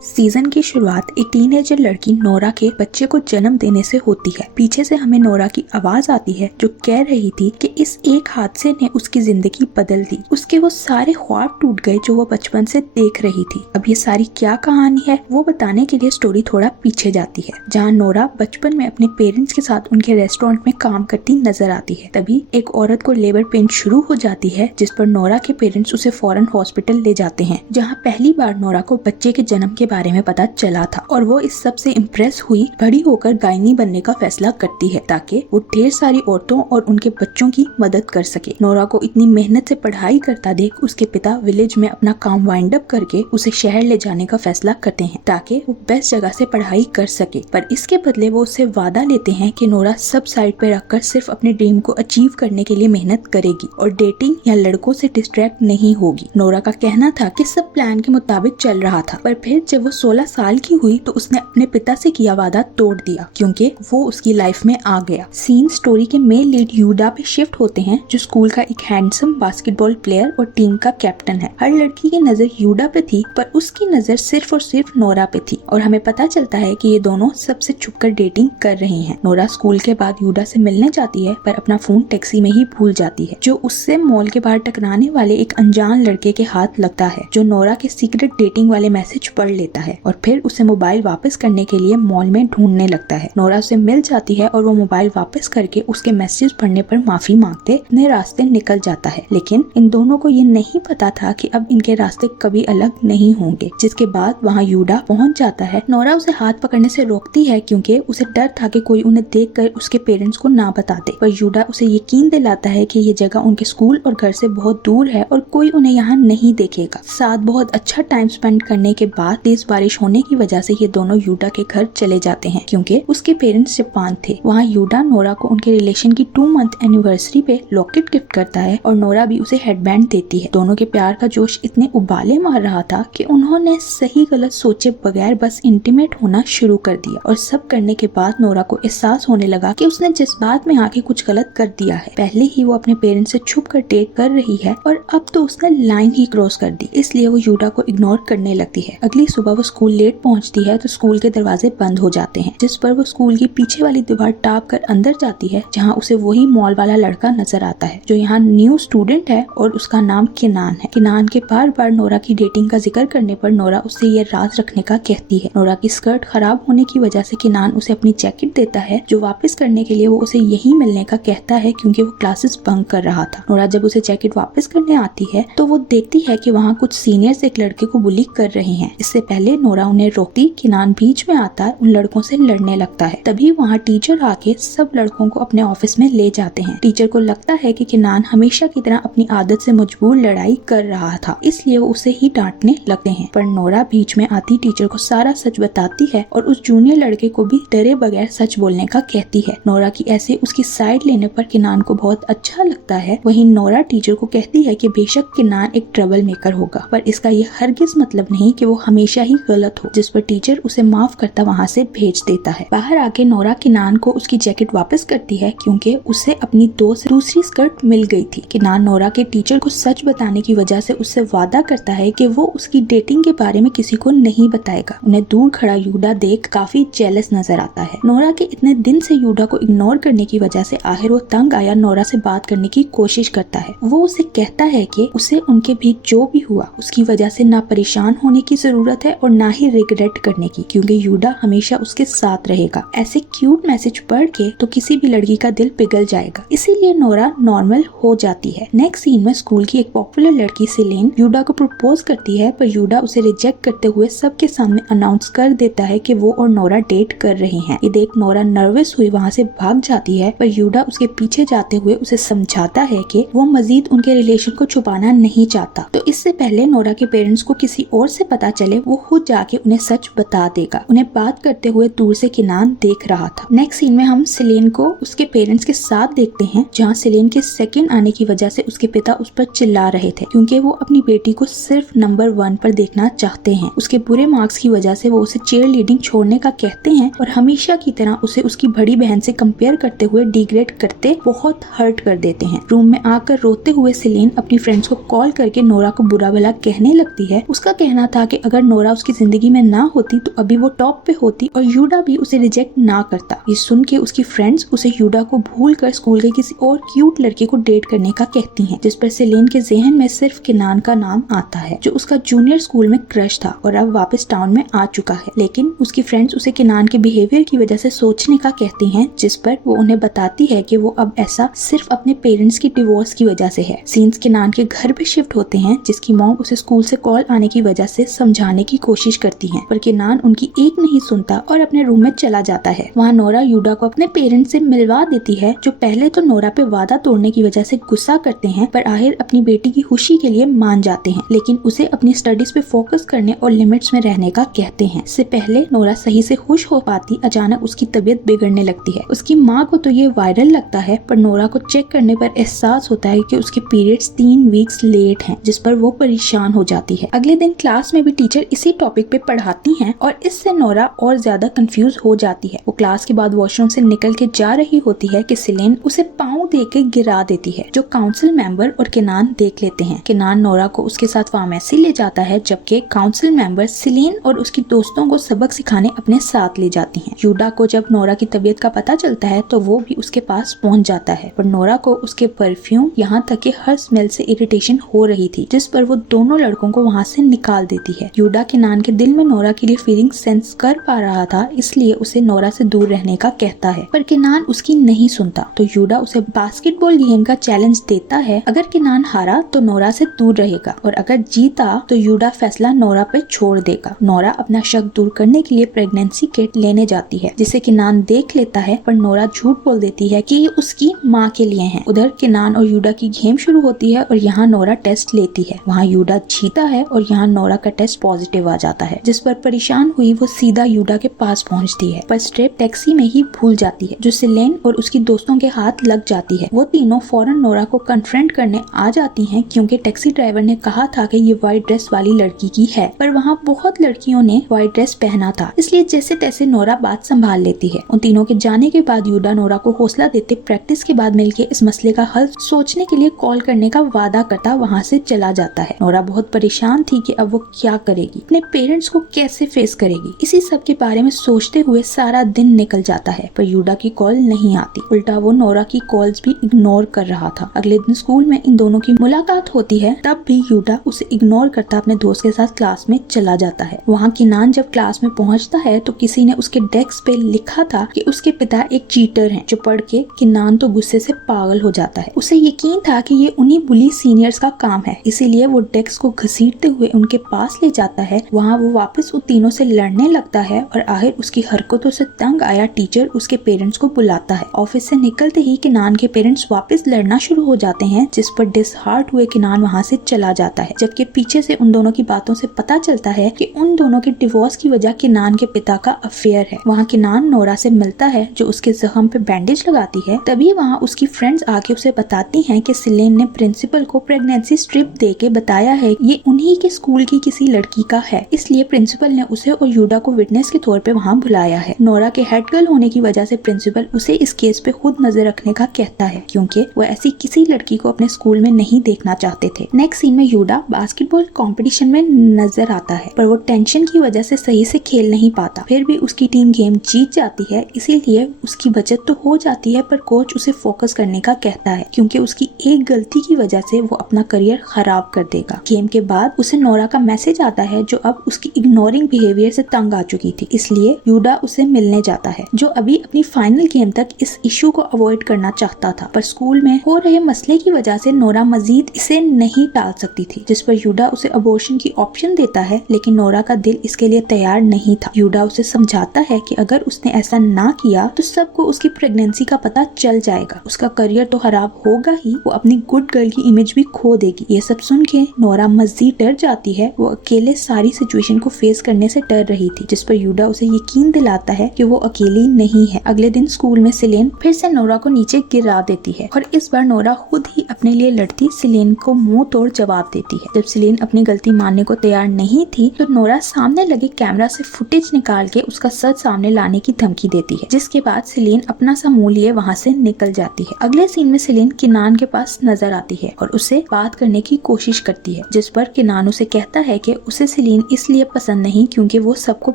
Season की शुरुआत एक टीनेजर लड़की नोरा के बच्चे को जन्म देने से होती है। पीछे से हमें नोरा की आवाज आती है जो कह रही थी कि इस एक हादसे ने उसकी जिंदगी बदल दी। उसके वो सारे ख्वाब टूट गए जो वो बचपन से देख रही थी। अब ये सारी क्या कहानी है वो बताने के लिए स्टोरी थोड़ा पीछे जाती है, जहाँ नोरा बचपन में अपने पेरेंट्स के साथ उनके रेस्टोरेंट में काम करती नजर आती है। तभी एक औरत को लेबर पेन शुरू हो जाती है, जिस पर नोरा के पेरेंट्स उसे फौरन हॉस्पिटल ले जाते हैं, जहाँ पहली बार नोरा को बच्चे के जन्म के बारे में पता चला था और वो इस सब से इम्प्रेस हुई बड़ी होकर गायनी बनने का फैसला करती है ताकि वो ढेर सारी औरतों और उनके बच्चों की मदद कर सके। नोरा को इतनी मेहनत से पढ़ाई करता देख उसके पिता विलेज में अपना काम वाइंड अप करके उसे शहर ले जाने का फैसला करते हैं ताकि वो बेस्ट जगह से पढ़ाई कर सके। पर इसके बदले वो उससे वादा लेते हैं कि नोरा सब साइड पे रखकर सिर्फ अपने ड्रीम को अचीव करने के लिए मेहनत करेगी और डेटिंग या लड़कों से डिस्ट्रैक्ट नहीं होगी। नोरा का कहना था कि सब प्लान के मुताबिक चल रहा था, पर फिर जब वो 16 साल की हुई तो उसने अपने पिता से किया वादा तोड़ दिया क्योंकि वो उसकी लाइफ में आ गया। सीन स्टोरी के मेन लीड यूडा पे शिफ्ट होते हैं, जो स्कूल का एक हैंडसम बास्केटबॉल प्लेयर और टीम का कैप्टन है। हर लड़की की नजर यूडा पे थी, पर उसकी नजर सिर्फ और सिर्फ नोरा पे थी और हमें पता चलता है कि ये दोनों सबसे छुपकर डेटिंग कर रही हैं। नोरा स्कूल के बाद यूडा से मिलने जाती है, पर अपना फोन टैक्सी में ही भूल जाती है, जो उससे मॉल के बाहर टकराने वाले एक अनजान लड़के के हाथ लगता है, जो नोरा के सीक्रेट डेटिंग वाले मैसेज पढ़ लेता है और फिर उसे मोबाइल वापस करने के लिए मॉल में ढूंढने लगता है। नोरा उसे मिल जाती है और वो मोबाइल वापस करके उसके मैसेज पढ़ने पर माफी मांगते अपने रास्ते निकल जाता है। लेकिन इन दोनों को ये नहीं पता था कि अब इनके रास्ते कभी अलग नहीं होंगे। जिसके बाद वहाँ यूडा पहुँच जाता है। नोरा उसे हाथ पकड़ने से रोकती है क्योंकि उसे डर था कि कोई उन्हें देखकर उसके पेरेंट्स को ना बता दे, पर यूडा उसे यकीन दिलाता है कि ये जगह उनके स्कूल और घर से बहुत दूर है और कोई उन्हें यहाँ नहीं देखेगा। साथ बहुत अच्छा टाइम स्पेंड करने के बाद तेज बारिश होने की वजह से ये दोनों यूडा के घर चले जाते हैं क्योंकि उसके पेरेंट्स जापान थे। वहाँ यूडा नोरा को उनके रिलेशन की 2 मंथ एनिवर्सरी पे लॉकेट गिफ्ट करता है और नोरा भी उसे हेडबैंड देती है। दोनों के प्यार का जोश इतने उबाले मार रहा था कि उन्होंने सही गलत सोचे बगैर बस इंटीमेट होना शुरू कर दिया और सब करने के बाद नोरा को एहसास होने लगा कि उसने जज्बात में आके कुछ गलत कर दिया है। पहले ही वो अपने पेरेंट्स से छुप कर डेट कर रही है और अब तो उसने लाइन ही क्रॉस कर दी, इसलिए वो यूडा को इग्नोर करने लगती है। अगली सुबह वो स्कूल लेट पहुंचती है तो स्कूल के दरवाजे बंद हो जाते हैं, जिस पर वो स्कूल की पीछे वाली दीवार टाप कर अंदर जाती है, जहां उसे वही मॉल वाला लड़का नजर आता है जो यहाँ न्यू स्टूडेंट है और उसका नाम किनान है। किनान के बार बार नोरा की डेटिंग का जिक्र करने पर नोरा उससे ये राज रखने का कहती है। नोरा की स्कर्ट खराब होने की वजह से किनान उसे अपनी जैकेट देता है, जो वापस करने के लिए वो उसे यही मिलने का कहता है क्योंकि वो क्लासेस बंक कर रहा था। नोरा जब उसे जैकेट वापस करने आती है तो वो देखती है कि वहाँ कुछ सीनियर्स एक लड़के को बुली कर रहे हैं। इससे पहले नोरा उन्हें रोकती, किनान बीच में आता है, उन लड़कों से लड़ने लगता है। तभी वहाँ टीचर आके सब लड़कों को अपने ऑफिस में ले जाते हैं। टीचर को लगता है कि किनान हमेशा की तरह अपनी आदत से मजबूर लड़ाई कर रहा था, इसलिए वो उसे ही डांटने लगते हैं। पर नोरा बीच में आती टीचर को सारा सच बताती है और उस जूनियर लड़के को भी डरे बगैर सच बोलने का कहती है। नोरा की ऐसे उसकी साइड लेने पर किनान को बहुत अच्छा लगता है। वहीं नोरा टीचर को कहती है कि बेशक किनान एक ट्रबल मेकर होगा, पर इसका ये हरगिज मतलब नहीं कि वो हमेशा ही गलत हो, जिस पर टीचर उसे माफ करता वहाँ से भेज देता है। बाहर आके नोरा किनान को उसकी जैकेट वापस करती है क्योंकि उसे अपनी दोस्त दूसरी स्कर्ट मिल गई थी। किनान नोरा के टीचर को सच बताने की वजह से उससे वादा करता है कि वो उसकी डेटिंग के बारे में किसी को नहीं बताएगा। उन्हें दूर खड़ा यूडा देख काफी जेलस नजर आता है। नोरा के इतने दिन से यूडा को इग्नोर करने की वजह से आखिर वो तंग आया नोरा से बात करने की कोशिश करता है। वो उसे कहता है कि उसे उनके बीच जो भी हुआ उसकी वजह से ना परेशान होने की जरूरत है और ना ही रिग्रेट करने की, क्योंकि यूडा हमेशा उसके साथ रहेगा। ऐसे क्यूट मैसेज पढ़ के तो किसी भी लड़की का दिल पिघल जाएगा, इसीलिए नोरा नॉर्मल हो जाती है। नेक्स्ट सीन में स्कूल की एक पॉपुलर लड़की सेलेन यूडा को प्रपोज करती है, पर यूडा उसे रिजेक्ट करते हुए सबके सामने अनाउंस कर देता है कि वो और नोरा डेट कर रहे हैं। ये देख नोरा नर्वस हुई वहाँ से भाग जाती है, पर यूडा उसके पीछे जाते हुए उसे समझाता है कि वो मजीद उनके रिलेशन को छुपाना नहीं चाहता, तो इससे पहले नोरा के पेरेंट्स को किसी और से पता चले वो खुद जाके उन्हें सच बता देगा। उन्हें बात करते हुए दूर से किनान देख रहा था। नेक्स्ट सीन में हम सेलेन को उसके पेरेंट्स के साथ देखते हैं, जहाँ सेलेन के सेकंड आने की वजह से उसके पिता उस पर चिल्ला रहे थे क्योंकि वो अपनी बेटी को सिर्फ नंबर 1 पर देखना चाहते हैं। उसके बुरे मार्क्स की वजह से वो उसे चीयर लीडिंग छोड़ने का कहते हैं और हमेशा की तरह उसे उसकी बड़ी बहन से कंपेयर करते हुए डिग्रेड करते बहुत हर्ट कर देते हैं। रूम में आकर रोते हुए सेलेन अपनी फ्रेंड्स को कॉल करके नोरा को बुरा भला कहने लगती है। उसका कहना था कि अगर नोरा नोरा उसकी जिंदगी में ना होती तो अभी वो टॉप पे होती और यूडा भी उसे रिजेक्ट ना करता। ये सुन के उसकी फ्रेंड्स उसे यूडा को भूल कर स्कूल के किसी और क्यूट लड़के को डेट करने का कहती हैं, जिस पर सेलेन के ज़हन में सिर्फ किनान का नाम आता है जो उसका जूनियर स्कूल में क्रश था और अब वापस टाउन में आ चुका है। लेकिन उसकी फ्रेंड्स उसे किनान के बिहेवियर की वजह से सोचने का कहती हैं, जिस पर वो उन्हें बताती है कि वो अब ऐसा सिर्फ अपने पेरेंट्स की डिवोर्स की वजह से है। सीन्स किनान के घर पे शिफ्ट होते हैं, जिसकी मॉम उसे स्कूल से कॉल आने की वजह से समझाने की कोशिश करती है, पर किनान उनकी एक नहीं सुनता और अपने रूम में चला जाता है। वहाँ नोरा यूडा को अपने पेरेंट्स से मिलवा देती है, जो पहले तो नोरा पे वादा तोड़ने की वजह से गुस्सा करते हैं, पर आखिर अपनी बेटी की खुशी के लिए मान जाते हैं, लेकिन उसे अपनी स्टडीज पे फोकस करने और लिमिट्स में रहने का कहते हैं। इससे पहले नोरा सही से खुश हो पाती, अचानक उसकी तबीयत बिगड़ने लगती है। उसकी माँ को तो ये वायरल लगता है, पर नोरा को चेक करने पर एहसास होता है कि उसके पीरियड्स 3 वीक्स लेट हैं, जिस पर वो परेशान हो जाती है। अगले दिन क्लास में भी टीचर इसी टॉपिक पे पढ़ाती हैं और इससे नोरा और ज्यादा कंफ्यूज हो जाती है। वो क्लास के बाद वॉशरूम से निकल के जा रही होती है कि सेलेन उसे पाँव दे के गिरा देती है, जो काउंसिल मेंबर और किनान देख लेते हैं। किनान नोरा को उसके साथ फार्मेसी ले जाता है, जबकि काउंसिल मेंबर सेलेन और उसकी दोस्तों को सबक सिखाने अपने साथ ले जाती हैं। यूडा को जब नोरा की तबीयत का पता चलता है तो वो भी उसके पास पहुंच जाता है, पर नोरा को उसके परफ्यूम यहाँ तक कि हर स्मेल से इरिटेशन हो रही थी, जिस पर वो दोनों लड़कों को वहाँ से निकाल देती है। यूडा किनान के दिल में नोरा के लिए फीलिंग सेंस कर पा रहा था, इसलिए उसे नोरा से दूर रहने का कहता है, पर किनान उसकी नहीं सुनता। तो यूडा उसे बास्केटबॉल गेम का चैलेंज देता है। अगर किनान हारा तो नोरा से दूर रहेगा और अगर जीता तो यूडा फैसला नोरा पे छोड़ देगा। नोरा अपना शक दूर करने के लिए प्रेगनेंसी किट लेने जाती है, जिसे किनान देख लेता है, पर नोरा झूठ बोल देती है कि ये उसकी माँ के लिए है। उधर किनान और यूडा की गेम शुरू होती है और यहाँ नोरा टेस्ट लेती है। वहाँ यूडा जीता है और यहाँ नोरा का टेस्ट पॉजिटिव आ जाता है, जिस पर परेशान हुई वो सीधा यूडा के पास पहुँचती है, पर स्ट्रेप टैक्सी में ही भूल जाती है, जो सेलेन और उसकी दोस्तों के हाथ लग जाती है। वो तीनों फौरन नोरा को कन्फ्रंट करने आ जाती हैं, क्योंकि टैक्सी ड्राइवर ने कहा था कि ये व्हाइट ड्रेस वाली लड़की की है, पर वहाँ बहुत लड़कियों ने व्हाइट ड्रेस पहना था, इसलिए जैसे तैसे नोरा बात संभाल लेती है। उन तीनों के जाने के बाद यूडा नोरा को हौसला देते प्रैक्टिस के बाद मिलके इस मसले का हल सोचने के लिए कॉल करने का वादा करता वहाँ से चला जाता है। नोरा बहुत परेशान थी कि अब वो क्या करेगी, अपने पेरेंट्स को कैसे फेस करेगी। इसी सब के बारे में सोचते हुए सारा दिन निकल जाता है, पर यूडा की कॉल नहीं आती, उल्टा वो नोरा की कॉल्स भी इग्नोर कर रहा था। अगले दिन स्कूल में इन दोनों की मुलाकात होती है, तब भी यूडा उसे इग्नोर करता अपने दोस्त के साथ क्लास में चला जाता है। वहाँ किनान जब क्लास में पहुँचता है तो किसी ने उसके डेस्क पे लिखा था कि उसके पिता एक चीटर हैं, जो पढ़ के किनान तो गुस्से से पागल हो जाता है। उसे यकीन था कि ये उन्हीं बुली सीनियर्स का काम है, इसीलिए वो डेस्क को घसीटते हुए उनके पास ले जाता है। वहाँ वो वापस उन तीनों से लड़ने लगता है और आखिर उसकी हरकतों से तंग आया टीचर उसके पेरेंट्स को बुलाता है। ऑफिस से निकलते ही किनान के पेरेंट्स वापस लड़ना शुरू हो जाते हैं, जिस पर डिसहार्ट हुए किनान वहाँ से चला जाता है, जबकि पीछे से उन दोनों की बातों से पता चलता है कि उन दोनों के डिवोर्स की वजह किनान के पिता का अफेयर है। वहाँ किनान नोरा से मिलता है, जो उसके जख्म पे बैंडेज लगाती है। तभी वहाँ उसकी फ्रेंड्स आके उसे बताती हैं कि सेलेन ने प्रिंसिपल को प्रेगनेंसी स्ट्रिप दे के बताया है ये उन्हीं के स्कूल की किसी लड़की का है, इसलिए प्रिंसिपल ने उसे और यूडा को विटनेस के तौर पे वहाँ बुलाया है। नोरा के हेड गर्ल होने की वजह से प्रिंसिपल उसे इस केस पे खुद नजर रखने का कहता है, क्योंकि वो ऐसी किसी लड़की को अपने स्कूल में नहीं देखना चाहते थे। नेक्स्ट सीन में यूडा बास्केटबॉल कंपटीशन में नजर आता है, पर वो टेंशन की वजह से सही से खेल नहीं पाता। फिर भी उसकी टीम गेम जीत जाती है, इसीलिए उसकी बचत तो हो जाती है, पर कोच उसे फोकस करने का कहता है, क्योंकि उसकी एक गलती की वजह से वो अपना करियर खराब कर देगा। गेम के बाद उसे नोरा का मैसेज आता है, जो अब उसकी इग्नोरिंग बिहेवियर से तंग आ चुकी थी, इसलिए यूडा उसे मिलने जाता है, जो अभी अपनी फाइनल गेम तक इस इशू को अवॉइड करना चाहता था, पर स्कूल में हो रहे मसले की वजह से नोरा मजीद इसे नहीं टाल सकती थी, जिस पर यूडा उसे अबॉर्शन की ऑप्शन देता है, लेकिन नोरा का दिल इसके लिए तैयार नहीं था। यूडा उसे समझाता है कि अगर उसने ऐसा ना किया तो सबको उसकी प्रेगनेंसी का पता चल जाएगा, उसका करियर तो खराब होगा ही, वो अपनी गुड गर्ल की इमेज भी खो देगी। ये सब सुन के नोरा मजीद डर जाती है। वो अकेले सारी सिचुएशन को फेस करने से डर रही थी, जिस पर यूडा उसे यकीन दिलाता है कि वो अकेली नहीं है। अगले दिन स्कूल में सेलेन फिर से नोरा को नीचे गिरा देती है और इस बार नोरा खुद ही अपने लिए लड़ती सेलेन को मुंह तोड़ जवाब देती है। जब सेलेन अपनी गलती मानने को तैयार नहीं थी तो नोरा सामने लगे कैमरा से फुटेज निकाल के उसका सच सामने लाने की धमकी देती है, जिसके बाद सेलेन अपना सा मुंह लिए वहाँ से निकल जाती है। अगले सीन में सेलेन किनान के पास नजर आती है और उससे बात करने की कोशिश करती है, जिस पर किनान उसे कहता है कि उसे सेलेन सिलीन इसलिए पसंद नहीं क्योंकि वो सबको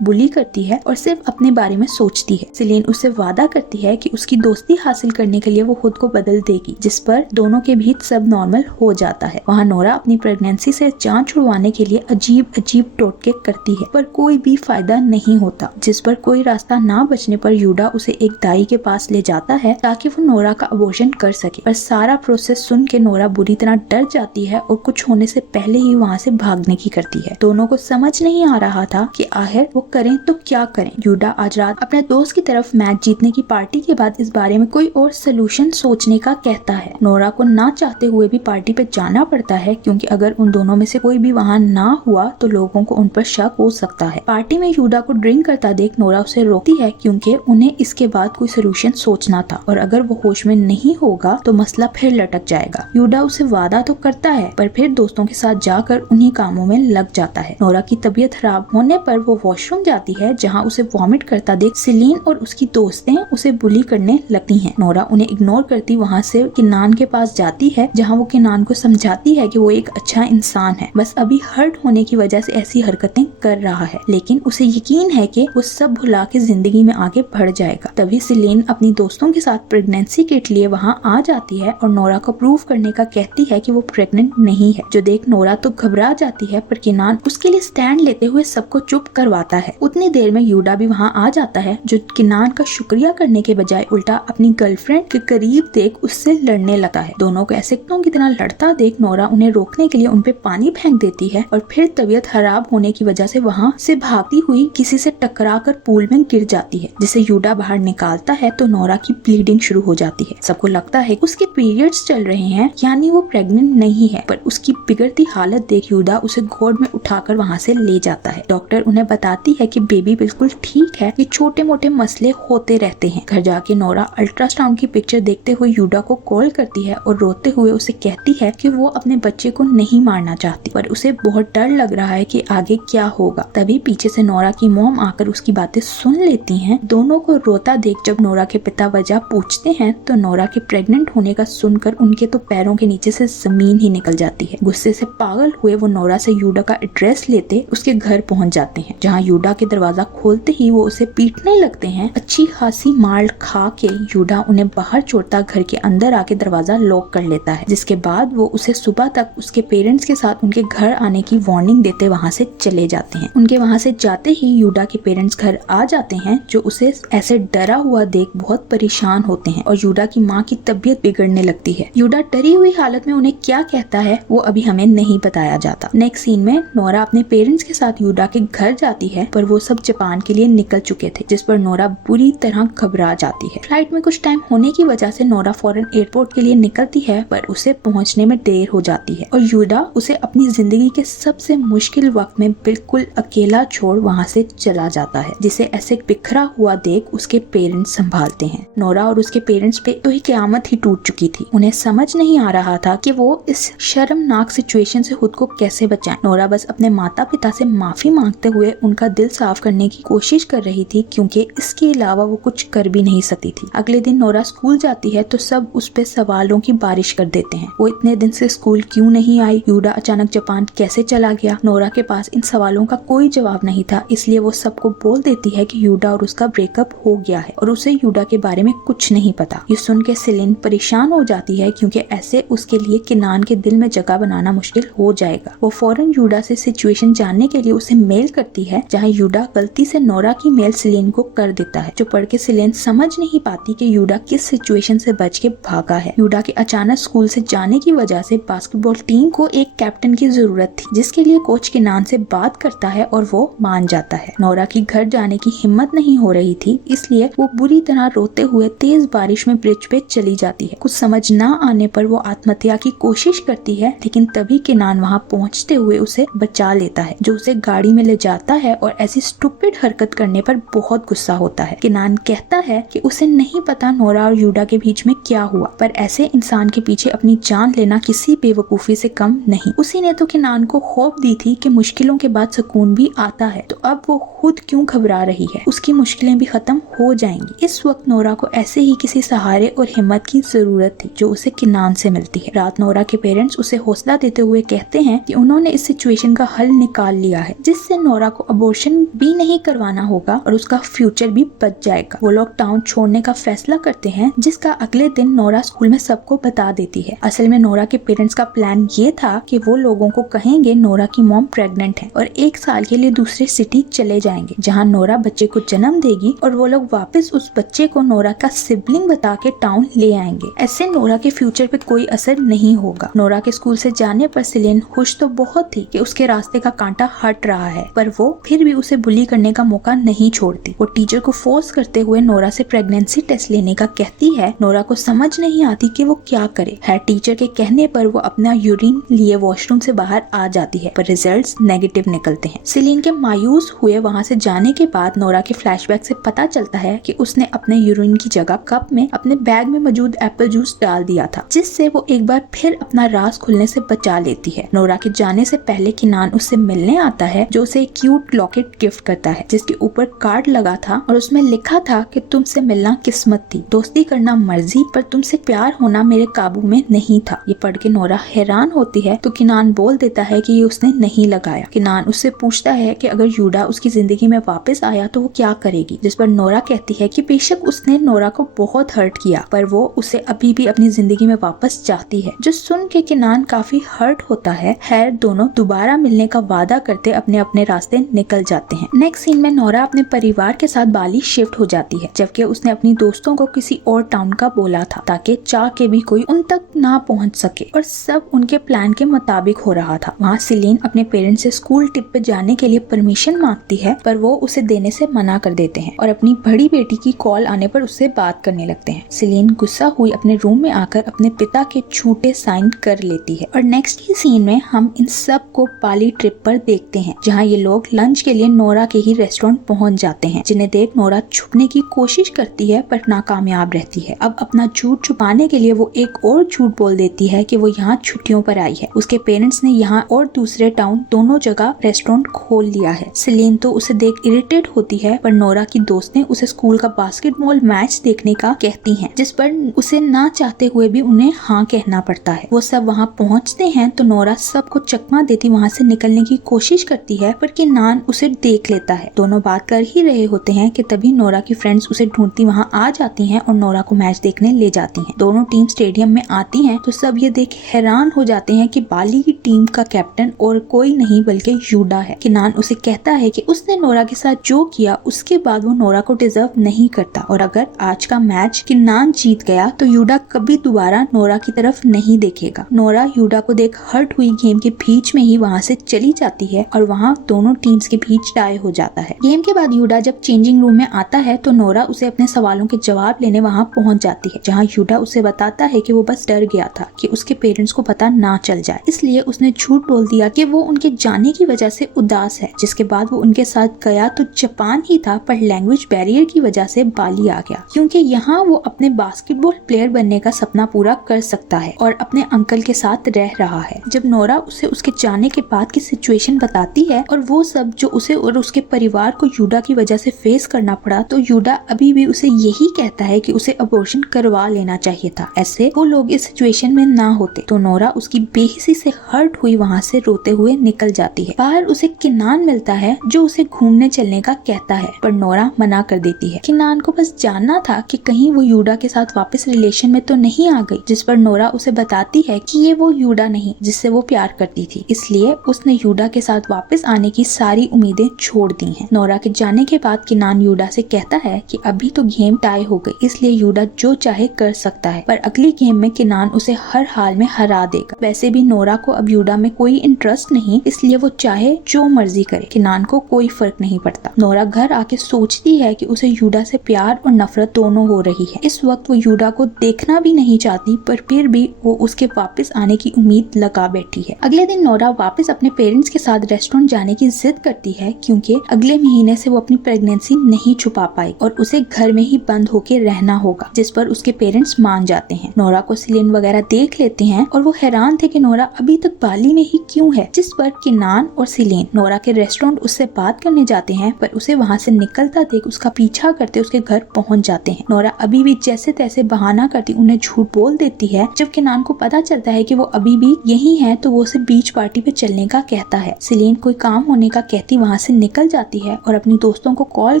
बुली करती है और सिर्फ अपने बारे में सोचती है। सिलीन उससे वादा करती है कि उसकी दोस्ती हासिल करने के लिए वो खुद को बदल देगी, जिस पर दोनों के बीच सब नॉर्मल हो जाता है। वहाँ नोरा अपनी प्रेगनेंसी से जान छुड़वाने के लिए अजीब अजीब टोटके करती है, पर कोई भी फायदा नहीं होता। जिस पर कोई रास्ता ना बचने पर यूडा उसे एक दाई के पास ले जाता है ताकि वो नोरा का अबॉर्शन कर सके। पर सारा प्रोसेस सुन के नोरा बुरी तरह डर जाती है और कुछ होने से पहले ही वहाँ से भागने की करती है। दोनों को समझ नहीं आ रहा था कि आखिर वो करें तो क्या करें। यूडा आज रात अपने दोस्त की तरफ मैच जीतने की पार्टी के बाद इस बारे में कोई और सोल्यूशन सोचने का कहता है। नोरा को ना चाहते हुए भी पार्टी पे जाना पड़ता है क्योंकि अगर उन दोनों में से कोई भी वहाँ ना हुआ तो लोगों को उन पर शक हो सकता है। पार्टी में यूडा को ड्रिंक करता देख नोरा उसे रोकती है क्योंकि उन्हें इसके बाद कोई सोल्यूशन सोचना था और अगर वो होश में नहीं होगा तो मसला फिर लटक जाएगा। यूडा उसे वादा तो करता है पर फिर दोस्तों के साथ जाकर उन्हीं कामों में लग जाता है। नोरा की तबीयत खराब होने पर वो वॉशरूम जाती है जहाँ उसे वॉमिट करता देख सिलीन और उसकी दोस्तें उसे बुली करने लगती हैं। नोरा उन्हें इग्नोर करती वहाँ से किनान के पास जाती है जहाँ वो किनान को समझाती है कि वो एक अच्छा इंसान है, बस अभी हर्ट होने की वजह से ऐसी हरकतें कर रहा है, लेकिन उसे यकीन है कि वो सब भुला के जिंदगी में आगे बढ़ जाएगा। तभी सिलीन अपनी दोस्तों के साथ प्रेगनेंसी किट लिए वहाँ आ जाती है और नोरा को प्रूव करने का कहती है कि वो प्रेग्नेंट नहीं है। जो देख नोरा तो घबरा जाती है पर किनान उसके लिए स्टैंड लेते हुए सबको चुप करवाता है। उतनी देर में यूडा भी वहाँ आ जाता है जो किनान का शुक्रिया करने के बजाय उल्टा अपनी गर्लफ्रेंड के करीब देख उससे लड़ने लगता है। दोनों को ऐसे की तरह लड़ता देख नोरा उन्हें रोकने के लिए उनपे पानी फेंक देती है और फिर तबीयत खराब होने की वजह से वहाँ से भागती हुई किसी से टकरा कर पूल में गिर जाती है, जिसे यूडा बाहर निकालता है तो नोरा की ब्लीडिंग शुरू हो जाती है। सबको लगता है उसके पीरियड्स चल रहे हैं यानी वो प्रेग्नेंट नहीं है, पर उसकी बिगड़ती हालत देख यूडा उसे गोद में उठाकर वहाँ से ले जाता है। डॉक्टर उन्हें बताती है कि बेबी बिल्कुल ठीक है, ये छोटे मोटे मसले होते रहते हैं। घर जाके नोरा अल्ट्रासाउंड की पिक्चर देखते हुए यूडा को कॉल करती है और रोते हुए उसे कहती है कि वो अपने बच्चे को नहीं मारना चाहती, पर उसे बहुत डर लग रहा है कि आगे क्या होगा। तभी पीछे से नोरा की मॉम आकर उसकी बातें सुन लेती हैं। दोनों को रोता देख जब नोरा के पिता वजह पूछते हैं तो नोरा के प्रेग्नेंट होने का सुनकर उनके तो पैरों के नीचे से जमीन ही निकल जाती है। गुस्से से पागल हुए वो नोरा से यूडा का एड्रेस लेते उसके घर पहुंच जाते हैं, जहां यूडा के दरवाजा खोलते ही वो उसे पीटने लगते हैं। अच्छी खासी मार खा के यूडा उन्हें बाहर छोड़ता घर के अंदर आके दरवाजा लॉक कर लेता है, जिसके बाद वो उसे सुबह तक उसके पेरेंट्स के साथ उनके घर आने की वार्निंग देते वहाँ से चले जाते हैं। उनके वहाँ से जाते ही यूडा के पेरेंट्स घर आ जाते हैं जो उसे ऐसे डरा हुआ देख बहुत परेशान होते हैं और यूडा की माँ की तबीयत बिगड़ने लगती है। यूडा डरी हुई हालत में उन्हें क्या कहता है वो अभी हमें नहीं बताया जाता। नेक्स्ट सीन में नोरा अपने पेरेंट्स के साथ यूडा के घर जाती है पर वो सब जापान के लिए निकल चुके थे, जिस पर नोरा बुरी तरह घबरा जाती है। फ्लाइट में कुछ टाइम होने की वजह से नोरा फौरन एयरपोर्ट के लिए निकलती है पर उसे पहुंचने में देर हो जाती है और यूडा उसे अपनी जिंदगी के सबसे मुश्किल वक्त में बिल्कुल अकेला छोड़ वहाँ से चला जाता है, जिसे ऐसे बिखरा हुआ देख उसके पेरेंट्स संभालते हैं। नोरा और उसके पेरेंट्स पे तो ही क़यामत ही टूट चुकी थी। उन्हें समझ नहीं आ रहा था कि वो इस शर्मनाक सिचुएशन से खुद को कैसे बचाएं। नोरा बस अपने माता पिता से माफी मांगते हुए उनका दिल साफ करने की कोशिश कर रही थी क्योंकि इसके अलावा वो कुछ कर भी नहीं सकती थी। अगले दिन नोरा स्कूल जाती है तो सब उस पे सवालों की बारिश कर देते हैं। वो इतने दिन से स्कूल क्यों नहीं आई, यूडा अचानक जापान कैसे चला गया। नोरा के पास इन सवालों का कोई जवाब नहीं था, इसलिए वो सबको बोल देती है कि यूडा और उसका ब्रेकअप हो गया है और उसे यूडा के बारे में कुछ नहीं पता। ये सुन के सिलीन परेशान हो जाती है क्योंकि ऐसे उसके लिए किनान के दिल में जगह बनाना मुश्किल हो जाएगा। वो फौरन यूडा से सिचुएशन जानने के लिए उसे मेल करती है, जहाँ यूडा गलती से नोरा की मेल सिलीन को कर देता है, जो पढ़ के सिलीन समझ नहीं पाती कि यूडा किस सिचुएशन से बच के भागा है। यूडा के अचानक स्कूल से जाने की वजह से बास्केटबॉल टीम को एक कैप्टन की जरूरत थी, जिसके लिए कोच किनान से बात करता है और वो मान जाता है। नोरा की घर जाने की हिम्मत नहीं हो रही थी, इसलिए वो बुरी तरह रोते हुए तेज बारिश में ब्रिज पे चली जाती है। कुछ समझ न आने पर वो आत्महत्या की कोशिश करती है, लेकिन तभी किनान वहाँ पहुँचते हुए उसे बचा लेता है, जो उसे गाड़ी में ले जाता है और ऐसी स्टूपिड हरकत करने पर बहुत गुस्सा होता है। किनान कहता है कि उसे नहीं पता नोरा और यूडा के बीच में क्या हुआ, पर ऐसे इंसान के पीछे अपनी जान लेना किसी बेवकूफी से कम नहीं। उसी ने तो किनान को होप दी थी कि मुश्किलों के बाद सुकून भी आता है, तो अब वो खुद क्यों घबरा रही है, उसकी मुश्किलें भी खत्म हो जाएंगी। इस वक्त नोरा को ऐसे ही किसी सहारे और हिम्मत की जरूरत थी, जो उसे किनान से मिलती है। रात नोरा के पेरेंट्स उसे हौसला देते हुए कहते हैं कि उन्होंने इस सिचुएशन का हल निकाल लिया है, जिससे नोरा को अबॉर्शन भी नहीं करवाना होगा और उसका फ्यूचर भी बच जाएगा। वो लोग टाउन छोड़ने का फैसला करते हैं, जिसका अगले दिन नोरा स्कूल में सबको बता देती है। असल में नोरा के पेरेंट्स का प्लान ये था कि वो लोगों को कहेंगे नोरा की मॉम प्रेग्नेंट है और 1 साल के लिए दूसरे सिटी चले जाएंगे, जहाँ नोरा बच्चे को जन्म देगी और वो लोग वापस उस बच्चे को नोरा का सिबलिंग बता के टाउन ले आएंगे। ऐसे नोरा के फ्यूचर पे कोई असर नहीं होगा। नोरा के स्कूल से जाने पर सिलेन खुश तो बहुत थी कि उसके रास्ते का कांटा हट रहा है, पर वो फिर भी उसे बुली करने का मौका नहीं छोड़ती। वो टीचर को फोर्स करते हुए नोरा से प्रेगनेंसी टेस्ट लेने का कहती है। नोरा को समझ नहीं आती कि वो क्या करे। हेड टीचर के कहने पर वो अपना यूरिन लिए वॉशरूम से बाहर आ जाती है, पर रिजल्ट्स नेगेटिव निकलते हैं। सिलीन के मायूस हुए वहाँ से जाने के बाद नोरा के फ्लैशबैक से पता चलता है कि उसने अपने यूरिन की जगह कप में अपने बैग में मौजूद एप्पल जूस डाल दिया था, जिससे वो एक बार फिर अपना राज खुलने से बचा लेती है। नोरा के जाने से पहले किनान उससे मिलने आता है, जो उसे एक क्यूट लॉकेट गिफ्ट करता है, जिसके ऊपर कार्ड लगा था और उसमें लिखा था कि तुमसे मिलना किस्मत थी, दोस्ती करना मर्जी, पर तुमसे प्यार होना मेरे काबू में नहीं था। ये पढ़ के नोरा हैरान होती है तो किनान बोल देता है कि ये उसने नहीं लगाया। किनान उससे पूछता है कि अगर यूडा उसकी जिंदगी में वापस आया तो वो क्या करेगी, जिस पर नोरा कहती है कि बेशक उसने नोरा को बहुत हर्ट किया, पर वो उसे अभी भी अपनी जिंदगी में वापस चाहती है। जो सुन के किनान काफी हर्ट होता है। खैर दोनों दोबारा मिलने का वादा करते अपने अपने रास्ते निकल जाते हैं। नेक्स्ट सीन में नोरा अपने परिवार के साथ बाली शिफ्ट हो जाती है, जबकि उसने अपनी दोस्तों को किसी और टाउन का बोला था ताकि चाह के भी कोई उन तक ना पहुंच सके, और सब उनके प्लान के मुताबिक हो रहा था। वहाँ सिलीन अपने पेरेंट्स से स्कूल ट्रिप पे जाने के लिए परमिशन मांगती है, पर वो उसे देने से मना कर देते हैं और अपनी बड़ी बेटी की कॉल आने पर उससे बात करने लगते हैं। सिलीन गुस्सा हुई अपने रूम में आकर अपने पिता के झूठे साइन कर लेती है। और नेक्स्ट ही सीन में हम इन सब को बाली ट्रिप पर देखते हैं, जहाँ ये लोग लंच के लिए नोरा के ही रेस्टोरेंट पहुँच जाते हैं, जिन्हें देख नोरा छुपने की कोशिश करती है पर नाकामयाब रहती है। अब अपना झूठ छुपाने के लिए वो एक और झूठ बोल देती है कि वो यहाँ छुट्टियों पर आई है। उसके पेरेंट्स ने यहाँ और दूसरे टाउन दोनों जगह रेस्टोरेंट खोल लिया है। सिलीन तो उसे देख इरिटेट होती है, पर नोरा की दोस्त ने उसे स्कूल का बास्केटबॉल मैच देखने का कहती है, जिस पर उसे ना चाहते हुए भी उन्हें हाँ कहना पड़ता है। वो सब वहाँ पहुँचते हैं तो नोरा सबको चकमा देती वहाँ से निकलने की कोशिश करती है, पर किनान उसे देख लेता है। दोनों बात कर ही रहे होते हैं कि तभी नोरा की फ्रेंड्स उसे ढूंढती वहाँ आ जाती हैं और नोरा को मैच देखने ले जाती हैं। दोनों टीम स्टेडियम में आती हैं तो सब ये देख हैरान हो जाते हैं कि बाली की टीम का कैप्टन और कोई नहीं बल्कि यूडा है। किनान उसे कहता है कि उसने नोरा के साथ जो किया उसके बाद वो नोरा को डिजर्व नहीं करता, और अगर आज का मैच किनान जीत गया तो यूडा कभी दोबारा नोरा की तरफ नहीं देखेगा। नोरा यूडा को देख हर्ट हुई गेम के बीच में ही वहाँ से चली जाती है और वहाँ दोनों टीम्स के बीच टाई हो जाता है। गेम के बाद यूडा जब चेंजिंग रूम में आता है तो नोरा उसे अपने सवालों के जवाब लेने वहाँ पहुँच जाती है, जहाँ यूडा उसे बताता है कि वो बस डर गया था कि उसके पेरेंट्स को पता ना चल जाए, इसलिए उसने झूठ बोल दिया कि वो उनके जाने की वजह से उदास है। जिसके बाद वो उनके साथ गया तो जापान ही था, पर लैंग्वेज बैरियर की वजह से बाली आ गया, क्योंकि यहाँ वो अपने बास्केटबॉल प्लेयर बनने का सपना पूरा कर सकता है और अपने अंकल के साथ रह रहा है। जब नोरा उसे उसके जाने के बाद की सिचुएशन बताती है और वो सब जो उसे और उसके परिवार को यूडा की वजह से फेस करना पड़ा, तो यूडा अभी भी उसे यही कहता है कि उसे अबॉर्शन करवा लेना चाहिए था, ऐसे वो लोग इस सिचुएशन में ना होते। तो नोरा उसकी बेहिसी से हर्ट हुई वहाँ से रोते हुए निकल जाती है। बाहर उसे किनान मिलता है जो उसे घूमने चलने का कहता है, पर नोरा मना कर देती है। किनान को बस जानना था कि कहीं वो यूडा के साथ वापस रिलेशन में तो नहीं आ गई, जिस पर नोरा उसे बताती है कि ये वो यूडा नहीं जिससे वो प्यार करती थी, इसलिए उसने यूडा के साथ वापस आने की सारी उम्मीदें छोड़ दी हैं। नोरा के जाने के बाद किनान यूडा से कहता है कि अभी तो गेम टाई हो गई, इसलिए यूडा जो चाहे कर सकता है, पर अगली गेम में किनान उसे हर हाल में हरा देगा। वैसे भी नोरा को अब यूडा में कोई इंटरेस्ट नहीं, इसलिए वो चाहे जो मर्जी करे, किनान को कोई फर्क नहीं पड़ता। नोरा घर आके सोचती है कि उसे यूडा से प्यार और नफरत दोनों हो रही है। इस वक्त वो यूडा को देखना भी नहीं चाहती, पर फिर भी वो उसके वापस आने की उम्मीद लगा बैठी है। अगले दिन नोरा वापस अपने पेरेंट्स के साथ रेस्टोरेंट जाने की जिद करती है, क्योंकि अगले महीने से वो अपनी प्रेगनेंसी नहीं छुपा पाई और उसे घर में ही बंद होके रहना होगा, जिस पर उसके पेरेंट्स मान जाते हैं। नोरा को सिलीन वगैरह देख लेते हैं और वो हैरान थे कि नोरा अभी तक बाली में ही क्यों है, जिस पर किनान और सिलीन नोरा के रेस्टोरेंट उससे बात करने जाते हैं, पर उसे वहाँ से निकलता देख उसका पीछा करते उसके घर पहुँच जाते हैं। नोरा अभी भी जैसे तैसे बहाना करती उन्हें झूठ बोल देती है। जब किनान को पता चलता है कि वो अभी भी यही है तो वो उसे बीच पार्टी पे चलने का कहता आता है। सेलिन कोई काम होने का कहती वहाँ से निकल जाती है और अपनी दोस्तों को कॉल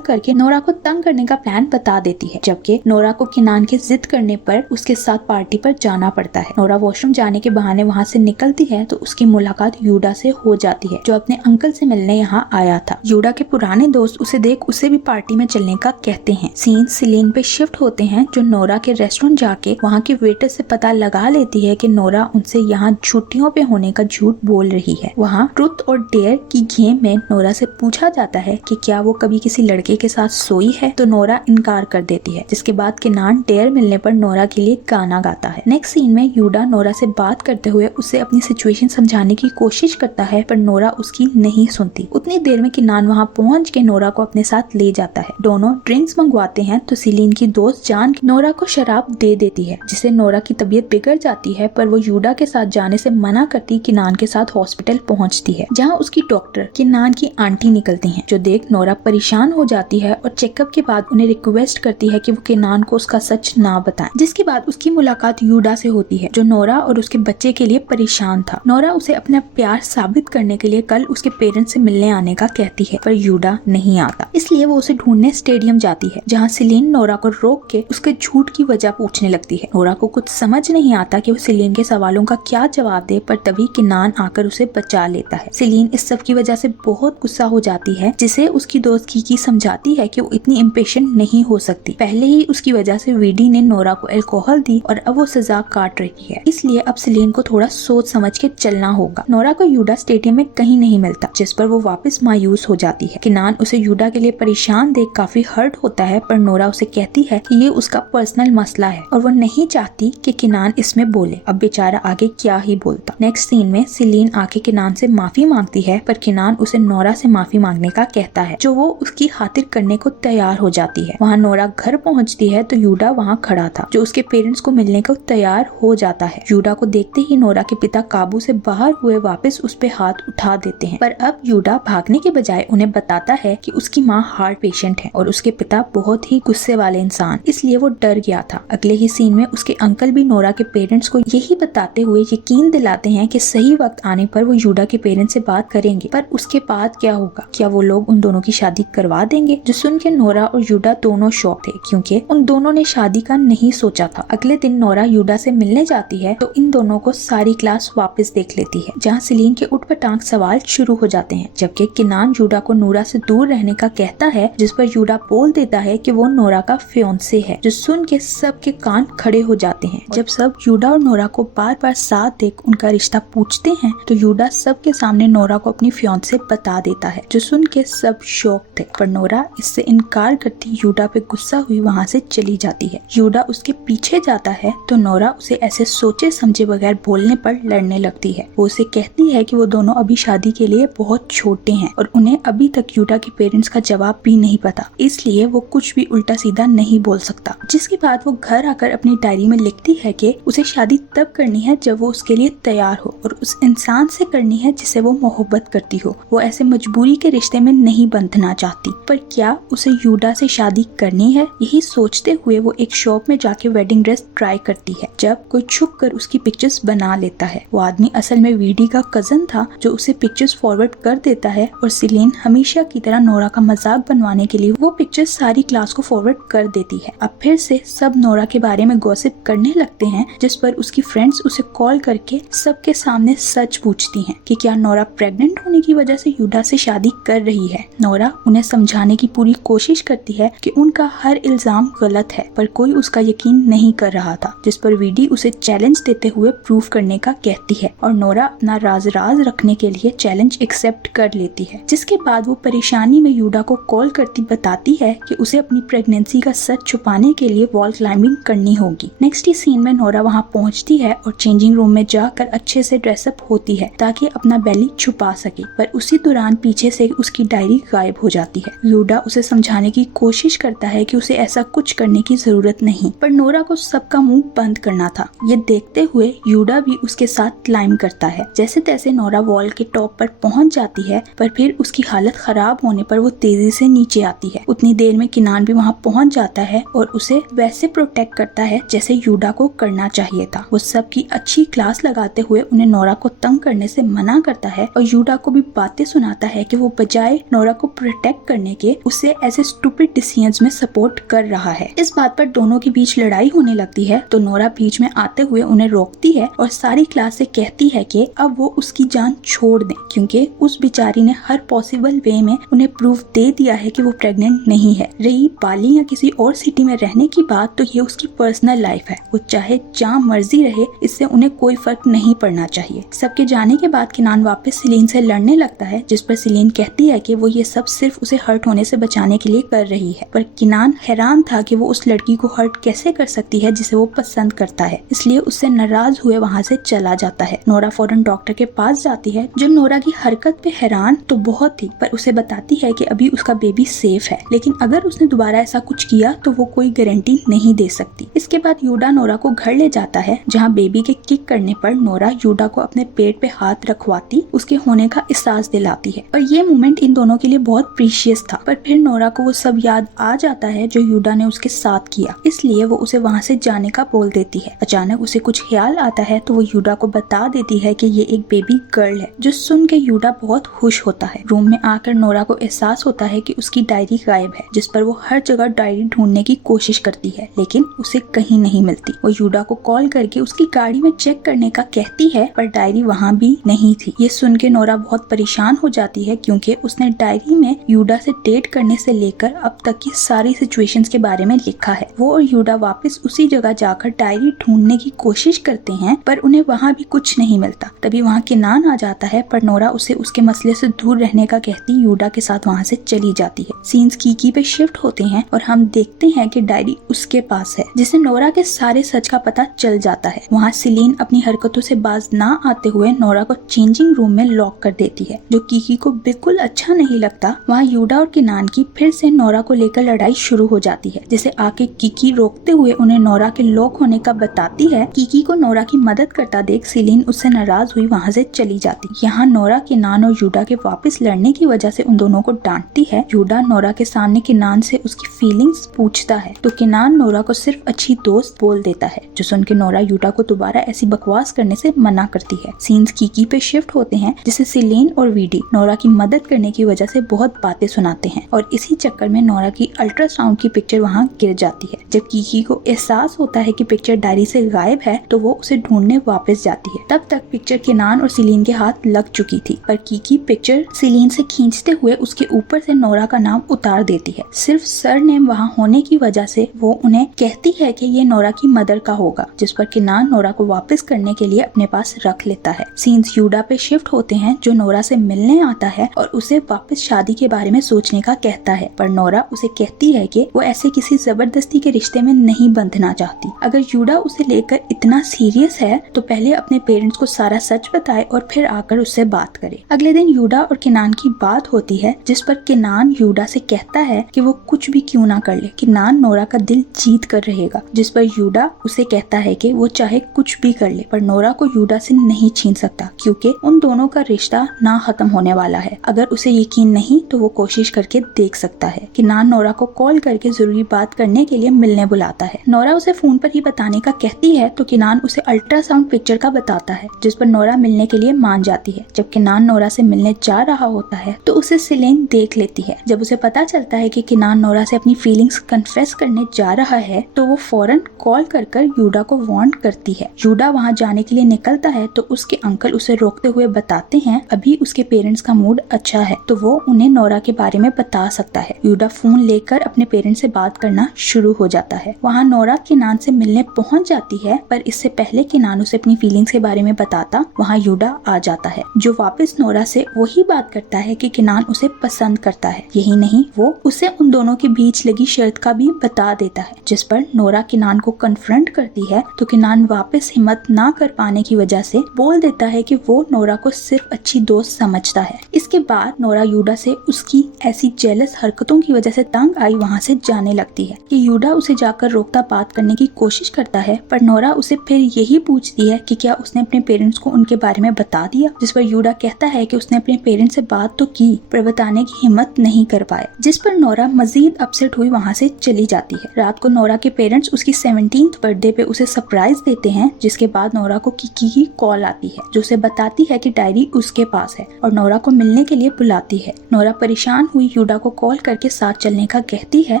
करके नोरा को तंग करने का प्लान बता देती है, जबकि नोरा को किनान के जिद करने पर उसके साथ पार्टी पर जाना पड़ता है। नोरा वॉशरूम जाने के बहाने वहाँ से निकलती है तो उसकी मुलाकात यूडा से हो जाती है, जो अपने अंकल से मिलने यहाँ आया था। यूडा के पुराने दोस्त उसे देख उसे भी पार्टी में चलने का कहते हैं। सीन सेलिन पे शिफ्ट होते हैं, जो नोरा के रेस्टोरेंट जाके वहाँ के वेटर से पता लगा लेती है कि नोरा उनसे यहाँ छुट्टियों पे होने का झूठ बोल रही है। वहाँ ट्रुथ और डेयर की गेम में नोरा से पूछा जाता है कि क्या वो कभी किसी लड़के के साथ सोई है, तो नोरा इनकार कर देती है, जिसके बाद किनान डेयर मिलने पर नोरा के लिए गाना गाता है। नेक्स्ट सीन में यूडा नोरा से बात करते हुए उसे अपनी सिचुएशन समझाने की कोशिश करता है, पर नोरा उसकी नहीं सुनती। उतनी देर में किनान वहाँ पहुँच के नोरा को अपने साथ ले जाता है। दोनों ड्रिंक्स मंगवाते हैं तो सेलिन की दोस्त जान नोरा को शराब दे देती है, जिससे नोरा की तबीयत बिगड़ जाती है, पर वो यूडा के साथ जाने से मना करती किनान के साथ हॉस्पिटल पहुँचती है, जहाँ उसकी डॉक्टर किनान की आंटी निकलती हैं, जो देख नोरा परेशान हो जाती है और चेकअप के बाद उन्हें रिक्वेस्ट करती है कि वो किनान को उसका सच ना बताएं। जिसके बाद उसकी मुलाकात यूडा से होती है, जो नोरा और उसके बच्चे के लिए परेशान था। नोरा उसे अपना प्यार साबित करने के लिए कल उसके पेरेंट्स से मिलने आने का कहती है, पर यूडा नहीं आता, इसलिए वो उसे ढूंढने स्टेडियम जाती है, जहाँ सेलिन नोरा को रोक के उसके झूठ की वजह पूछने लगती है। नोरा को कुछ समझ नहीं आता कि वो सेलिन के सवालों का क्या जवाब दे, पर तभी किनान आकर उसे बचा लेता है। सेलिन इस सब की वजह से बहुत गुस्सा हो जाती है, जिसे उसकी दोस्त की समझाती है कि वो इतनी इम्पेशेंट नहीं हो सकती। पहले ही उसकी वजह से वीडी ने नोरा को अल्कोहल दी और अब वो सजा काट रही है, इसलिए अब सेलिन को थोड़ा सोच समझ के चलना होगा। नोरा को यूडा स्टेडियम में कहीं नहीं मिलता, जिस पर वो वापस मायूस हो जाती है। किनान उसे यूडा के लिए परेशान देख काफी हर्ट होता है, पर नोरा उसे कहती है कि ये उसका पर्सनल मसला है और वो नहीं चाहती कि किनान इसमें बोले। अब बेचारा आगे क्या ही बोलता। नेक्स्ट सीन में सेलिन आके किनान से माफी मांगती है, पर किनान उसे नोरा से माफी मांगने का कहता है, जो वो उसकी खातिर करने को तैयार हो जाती है। वहाँ नोरा घर पहुँचती है तो यूडा वहाँ खड़ा था, जो उसके पेरेंट्स को मिलने को तैयार हो जाता है। यूडा को देखते ही नोरा के पिता काबू से बाहर हुए वापस उस पे हाथ उठा देते हैं, पर अब यूडा भागने के बजाय उन्हें बताता है कि उसकी माँ हार्ट पेशेंट है और उसके पिता बहुत ही गुस्से वाले इंसान, इसलिए वो डर गया था। अगले ही सीन में उसके अंकल भी नोरा के पेरेंट्स को यही बताते हुए यकीन दिलाते हैं कि सही वक्त आने पर वो यूडा के पेरेंट्स से बात करेंगे, पर उसके बाद क्या होगा? क्या वो लोग उन दोनों की शादी करवा देंगे? जो सुन के नोरा और यूडा दोनों शॉक थे, क्योंकि उन दोनों ने शादी का नहीं सोचा था। अगले दिन नोरा यूडा से मिलने जाती है तो इन दोनों को सारी क्लास वापस देख लेती है, जहाँ सेलिन के उठपटांग सवाल शुरू हो जाते हैं, जबकि किनान यूडा को नोरा से दूर रहने का कहता है, जिस पर यूडा बोल देता है कि वो नोरा का फियांसे है, जो सुन के सबके कान खड़े हो जाते हैं। जब सब यूडा और नोरा को बार बार साथ देख उनका रिश्ता पूछते हैं तो यूडा सबके सामने नोरा को अपनी फियांसे बता देता है, जो सुन के सब शॉक थे, पर नोरा इससे इनकार करती यूडा पे गुस्सा हुई वहाँ से चली जाती है। यूडा उसके पीछे जाता है तो नोरा उसे ऐसे सोचे समझे बगैर बोलने पर लड़ने लगती है। वो उसे कहती है कि वो दोनों अभी शादी के लिए बहुत छोटे हैं और उन्हें अभी तक यूडा के पेरेंट्स का जवाब भी नहीं पता, इसलिए वो कुछ भी उल्टा सीधा नहीं बोल सकता। जिसके बाद वो घर आकर अपनी डायरी में लिखती है कि उसे शादी तब करनी है जब वो उसके लिए तैयार हो और उस इंसान से करनी है जिसे वो मोहब्बत करती हो। वो ऐसे मजबूरी के रिश्ते में नहीं बंधना चाहती, पर क्या उसे यूडा से शादी करनी है? यही सोचते हुए वो एक शॉप में जाके वेडिंग ड्रेस ट्राई करती है, जब कोई छुप कर उसकी पिक्चर्स बना लेता है। वो आदमी असल में वीडी का कजन था, जो उसे पिक्चर्स फॉरवर्ड कर देता है और सेलिन हमेशा की तरह नोरा का मजाक बनवाने के लिए वो पिक्चर्स सारी क्लास को फॉरवर्ड कर देती है। अब फिर से सब नोरा के बारे में गॉसिप करने लगते हैं, जिस पर उसकी फ्रेंड्स उसे कॉल करके सबके सामने सच पूछती हैं कि क्या नोरा प्रेग्नेंट होने की वजह से यूडा से शादी कर रही है। नोरा उन्हें समझाने की पूरी कोशिश करती है कि उनका हर इल्जाम गलत है, पर कोई उसका यकीन नहीं कर रहा था, जिस पर वीडी उसे चैलेंज देते हुए प्रूव करने का कहती है और नोरा अपना राज रखने के लिए चैलेंज एक्सेप्ट कर लेती है। जिसके बाद वो परेशानी में यूडा को कॉल करती बताती है कि उसे अपनी प्रेगनेंसी का सच छुपाने के लिए वॉल क्लाइंबिंग करनी होगी। नेक्स्ट ही सीन में नोरा वहाँ पहुँचती है और चेंजिंग रूम में जाकर अच्छे से ड्रेसअप होती है ताकि अपना बेली छुपा सके, पर उसी दौरान पीछे से उसकी डायरी गायब हो जाती है। यूडा उसे समझाने की कोशिश करता है कि उसे ऐसा कुछ करने की जरूरत नहीं, पर नोरा को सबका मुंह बंद करना था। ये देखते हुए यूडा भी उसके साथ क्लाइंब करता है। जैसे तैसे नोरा वॉल के टॉप पर पहुंच जाती है, पर फिर उसकी हालत खराब होने पर वो तेजी से नीचे आती है। उतनी देर में किनान भी वहाँ पहुंच जाता है और उसे वैसे प्रोटेक्ट करता है जैसे यूडा को करना चाहिए था। वो सबकी अच्छी क्लास लगाते हुए उन्हें नोरा को तंग करने से मना करता जाता है और यूडा को भी बातें सुनाता है कि वो बजाय नोरा को प्रोटेक्ट करने के उसे ऐसे स्टूपिड डिसीजंस में सपोर्ट कर रहा है। इस बात पर दोनों के बीच लड़ाई होने लगती है तो नोरा बीच में आते हुए उन्हें रोकती है और सारी क्लास से कहती है कि अब वो उसकी जान छोड़ दें, क्योंकि उस बेचारी ने हर पॉसिबल वे में उन्हें प्रूफ दे दिया है कि वो प्रेग्नेंट नहीं है। रही बाली या किसी और सिटी में रहने की बात, तो ये उसकी पर्सनल लाइफ है, वो चाहे जहाँ मर्जी रहे, इससे उन्हें कोई फर्क नहीं पड़ना चाहिए। सबके जाने के बाद किनान वापस सिलीन से लड़ने लगता है, जिस पर सिलीन कहती है कि वो ये सब सिर्फ उसे हर्ट होने से बचाने के लिए कर रही है। पर किनान हैरान था कि वो उस लड़की को हर्ट कैसे कर सकती है जिसे वो पसंद करता है, इसलिए उससे नाराज हुए वहाँ से चला जाता है। नोरा फौरन डॉक्टर के पास जाती है, जो नोरा की हरकत पे हैरान तो बहुत थी, पर उसे बताती है कि अभी उसका बेबी सेफ है, लेकिन अगर उसने दोबारा ऐसा कुछ किया तो वो कोई गारंटी नहीं दे सकती। इसके बाद यूडा नोरा को घर ले जाता है, जहाँ बेबी के किक करने पर नोरा यूडा को अपने पेट पे हाथ रखवाती उसके होने का एहसास दिलाती है और ये मोमेंट इन दोनों के लिए बहुत प्रीशियस था। पर फिर नोरा को वो सब याद आ जाता है जो यूडा ने उसके साथ किया, इसलिए वो उसे वहाँ से जाने का बोल देती है। अचानक उसे कुछ ख्याल आता है तो वो यूडा को बता देती है कि ये एक बेबी गर्ल है, जो सुन के यूडा बहुत खुश होता है। रूम में आकर नोरा को एहसास होता है कि उसकी डायरी गायब है, जिस पर वो हर जगह डायरी ढूंढने की कोशिश करती है, लेकिन उसे कहीं नहीं मिलती। वो यूडा को कॉल करके उसकी गाड़ी में चेक करने का कहती है, पर डायरी वहाँ भी नहीं थी। ये सुन के नोरा बहुत परेशान हो जाती है, क्योंकि उसने डायरी में यूडा से डेट करने से लेकर अब तक की सारी सिचुएशंस के बारे में लिखा है। वो और यूडा वापस उसी जगह जाकर डायरी ढूंढने की कोशिश करते हैं, पर उन्हें वहाँ भी कुछ नहीं मिलता। तभी वहाँ किनान आ जाता है, पर नोरा उसे उसके मसले से दूर रहने का कहती यूडा के साथ वहाँ से चली जाती है। सीन्स कीकी पे शिफ्ट होते हैं और हम देखते हैं कि डायरी उसके पास है, जिसे नोरा के सारे सच का पता चल जाता है। वहाँ सिलीन अपनी हरकतों से बाज ना आते हुए नोरा को चेंजिंग रूम में लॉक कर देती है, जो कीकी को बिल्कुल अच्छा नहीं लगता। वहाँ यूडा और किनान की फिर से नोरा को लेकर लड़ाई शुरू हो जाती है, जिसे आके कीकी रोकते हुए उन्हें नोरा के लॉक होने का बताती है। कीकी को नोरा की मदद करता देख सिलीन उससे नाराज हुई वहाँ से चली जाती। यहाँ नोरा किनान और यूडा के वापस लड़ने की वजह से उन दोनों को डांटती है। यूडा नोरा के सामने किनान से उसकी फीलिंग्स पूछता है, तो किनान नोरा को सिर्फ अच्छी दोस्त बोल देता है, जो सुन के नोरा यूडा को दोबारा ऐसी बकवास करने से मना करती है। सीन्स कीकी पे शिफ्ट होते हैं, जिसे सिलीन और वीडी नोरा की मदद करने की वजह से बहुत बातें सुनाते हैं और इसी चक्कर में नोरा की अल्ट्रासाउंड की पिक्चर वहाँ गिर जाती है। जब कीकी को एहसास होता है कि पिक्चर डायरी से गायब है, तो वो उसे ढूंढने वापस जाती है। तब तक पिक्चर किनान और सिलीन के हाथ लग चुकी थी, पर कीकी पिक्चर सिलीन से खींचते हुए उसके ऊपर से नोरा का नाम उतार देती है। सिर्फ सरनेम वहाँ होने की वजह से वो उन्हें कहती है कि ये नोरा की मदर का होगा, जिस पर किनान नोरा को वापस करने के लिए अपने पास रख लेता है। सीन्स यूडा पे शिफ्ट होते हैं, जो नोरा से मिलने आता है और उसे वापस शादी के बारे में सोचने का कहता है, पर नोरा उसे कहती है कि वो ऐसे किसी जबरदस्ती के रिश्ते में नहीं बंधना चाहती। अगर यूडा उसे लेकर इतना सीरियस है तो पहले अपने पेरेंट्स को सारा सच बताए और फिर आकर उससे बात करे। अगले दिन यूडा और किनान की बात होती है, जिस पर किनान यूडा से कहता है कि वो कुछ भी क्यों ना कर ले, किनान नोरा का दिल जीत कर रहेगा, जिस पर यूडा उसे कहता है कि वो चाहे कुछ भी कर ले, पर नोरा को यूडा से नहीं छीन सकता, क्योंकि उन दोनों का रिश्ता ना खत्म होने वाला है। अगर उसे यकीन नहीं तो वो कोशिश करके देख सकता है। किनान नोरा को कॉल करके जरूरी बात करने के लिए मिलने बुलाता है। नोरा उसे फोन पर ही बताने का कहती है, तो किनान उसे अल्ट्रासाउंड पिक्चर का बताता है, जिस पर नोरा मिलने के लिए मान जाती है। जब किनान नोरा से मिलने जा रहा होता है तो उसे सिलीन देख लेती है। जब उसे पता चलता है कि किनान नोरा से अपनी फीलिंग्स कन्फेस करने जा रहा है, तो वो फौरन कॉल कर यूडा को वार्न करती है। यूडा वहाँ जाने के लिए निकलता है तो उसके अंकल उसे रोकते हुए बताते हैं अभी उसके पेरेंट्स का मूड अच्छा है, तो वो उन्हें नोरा के बारे में बता सकता है। यूडा फोन लेकर अपने पेरेंट्स से बात करना शुरू हो जाता है। वहाँ नोरा किनान से मिलने पहुँच जाती है, पर इससे पहले किनान उसे अपनी फीलिंग्स के बारे में बताता वहाँ यूडा आ जाता है, जो वापस नोरा से वही बात करता है कि किनान उसे पसंद करता है। यही नहीं, वो उसे उन दोनों के बीच लगी शर्त का भी बता देता है, जिस पर नोरा किनान को कन्फ्रंट करती है, तो किनान वापस हिम्मत ना कर पाने की वजह से बोल देता है कि वो नोरा को सिर्फ अच्छी दोस्त समझता है। इसके बाद नोरा यूडा से उसकी ऐसी जेलस हरकतों की वजह से तंग आई वहाँ से जाने लगती है। कि यूडा उसे जाकर रोकता बात करने की कोशिश करता है, पर नोरा उसे फिर यही पूछती है कि क्या उसने अपने पेरेंट्स को उनके बारे में बता दिया, जिस पर यूडा कहता है कि उसने अपने पेरेंट्स से बात तो की, पर बताने की हिम्मत नहीं कर पाया, जिस पर नोरा मजीद अपसेट हुई वहाँ से चली जाती है। रात को नोरा के पेरेंट्स उसकी 17th बर्थडे पे उसे सरप्राइज देते हैं, जिसके बाद नोरा को कीकी की कॉल आती है, जो उसे बताती है कि डायरी उसके पास है और नोरा को मिलने के लिए बुलाती है। नोरा परेशान हुई यूडा को कॉल करके साथ चलने का कहती है।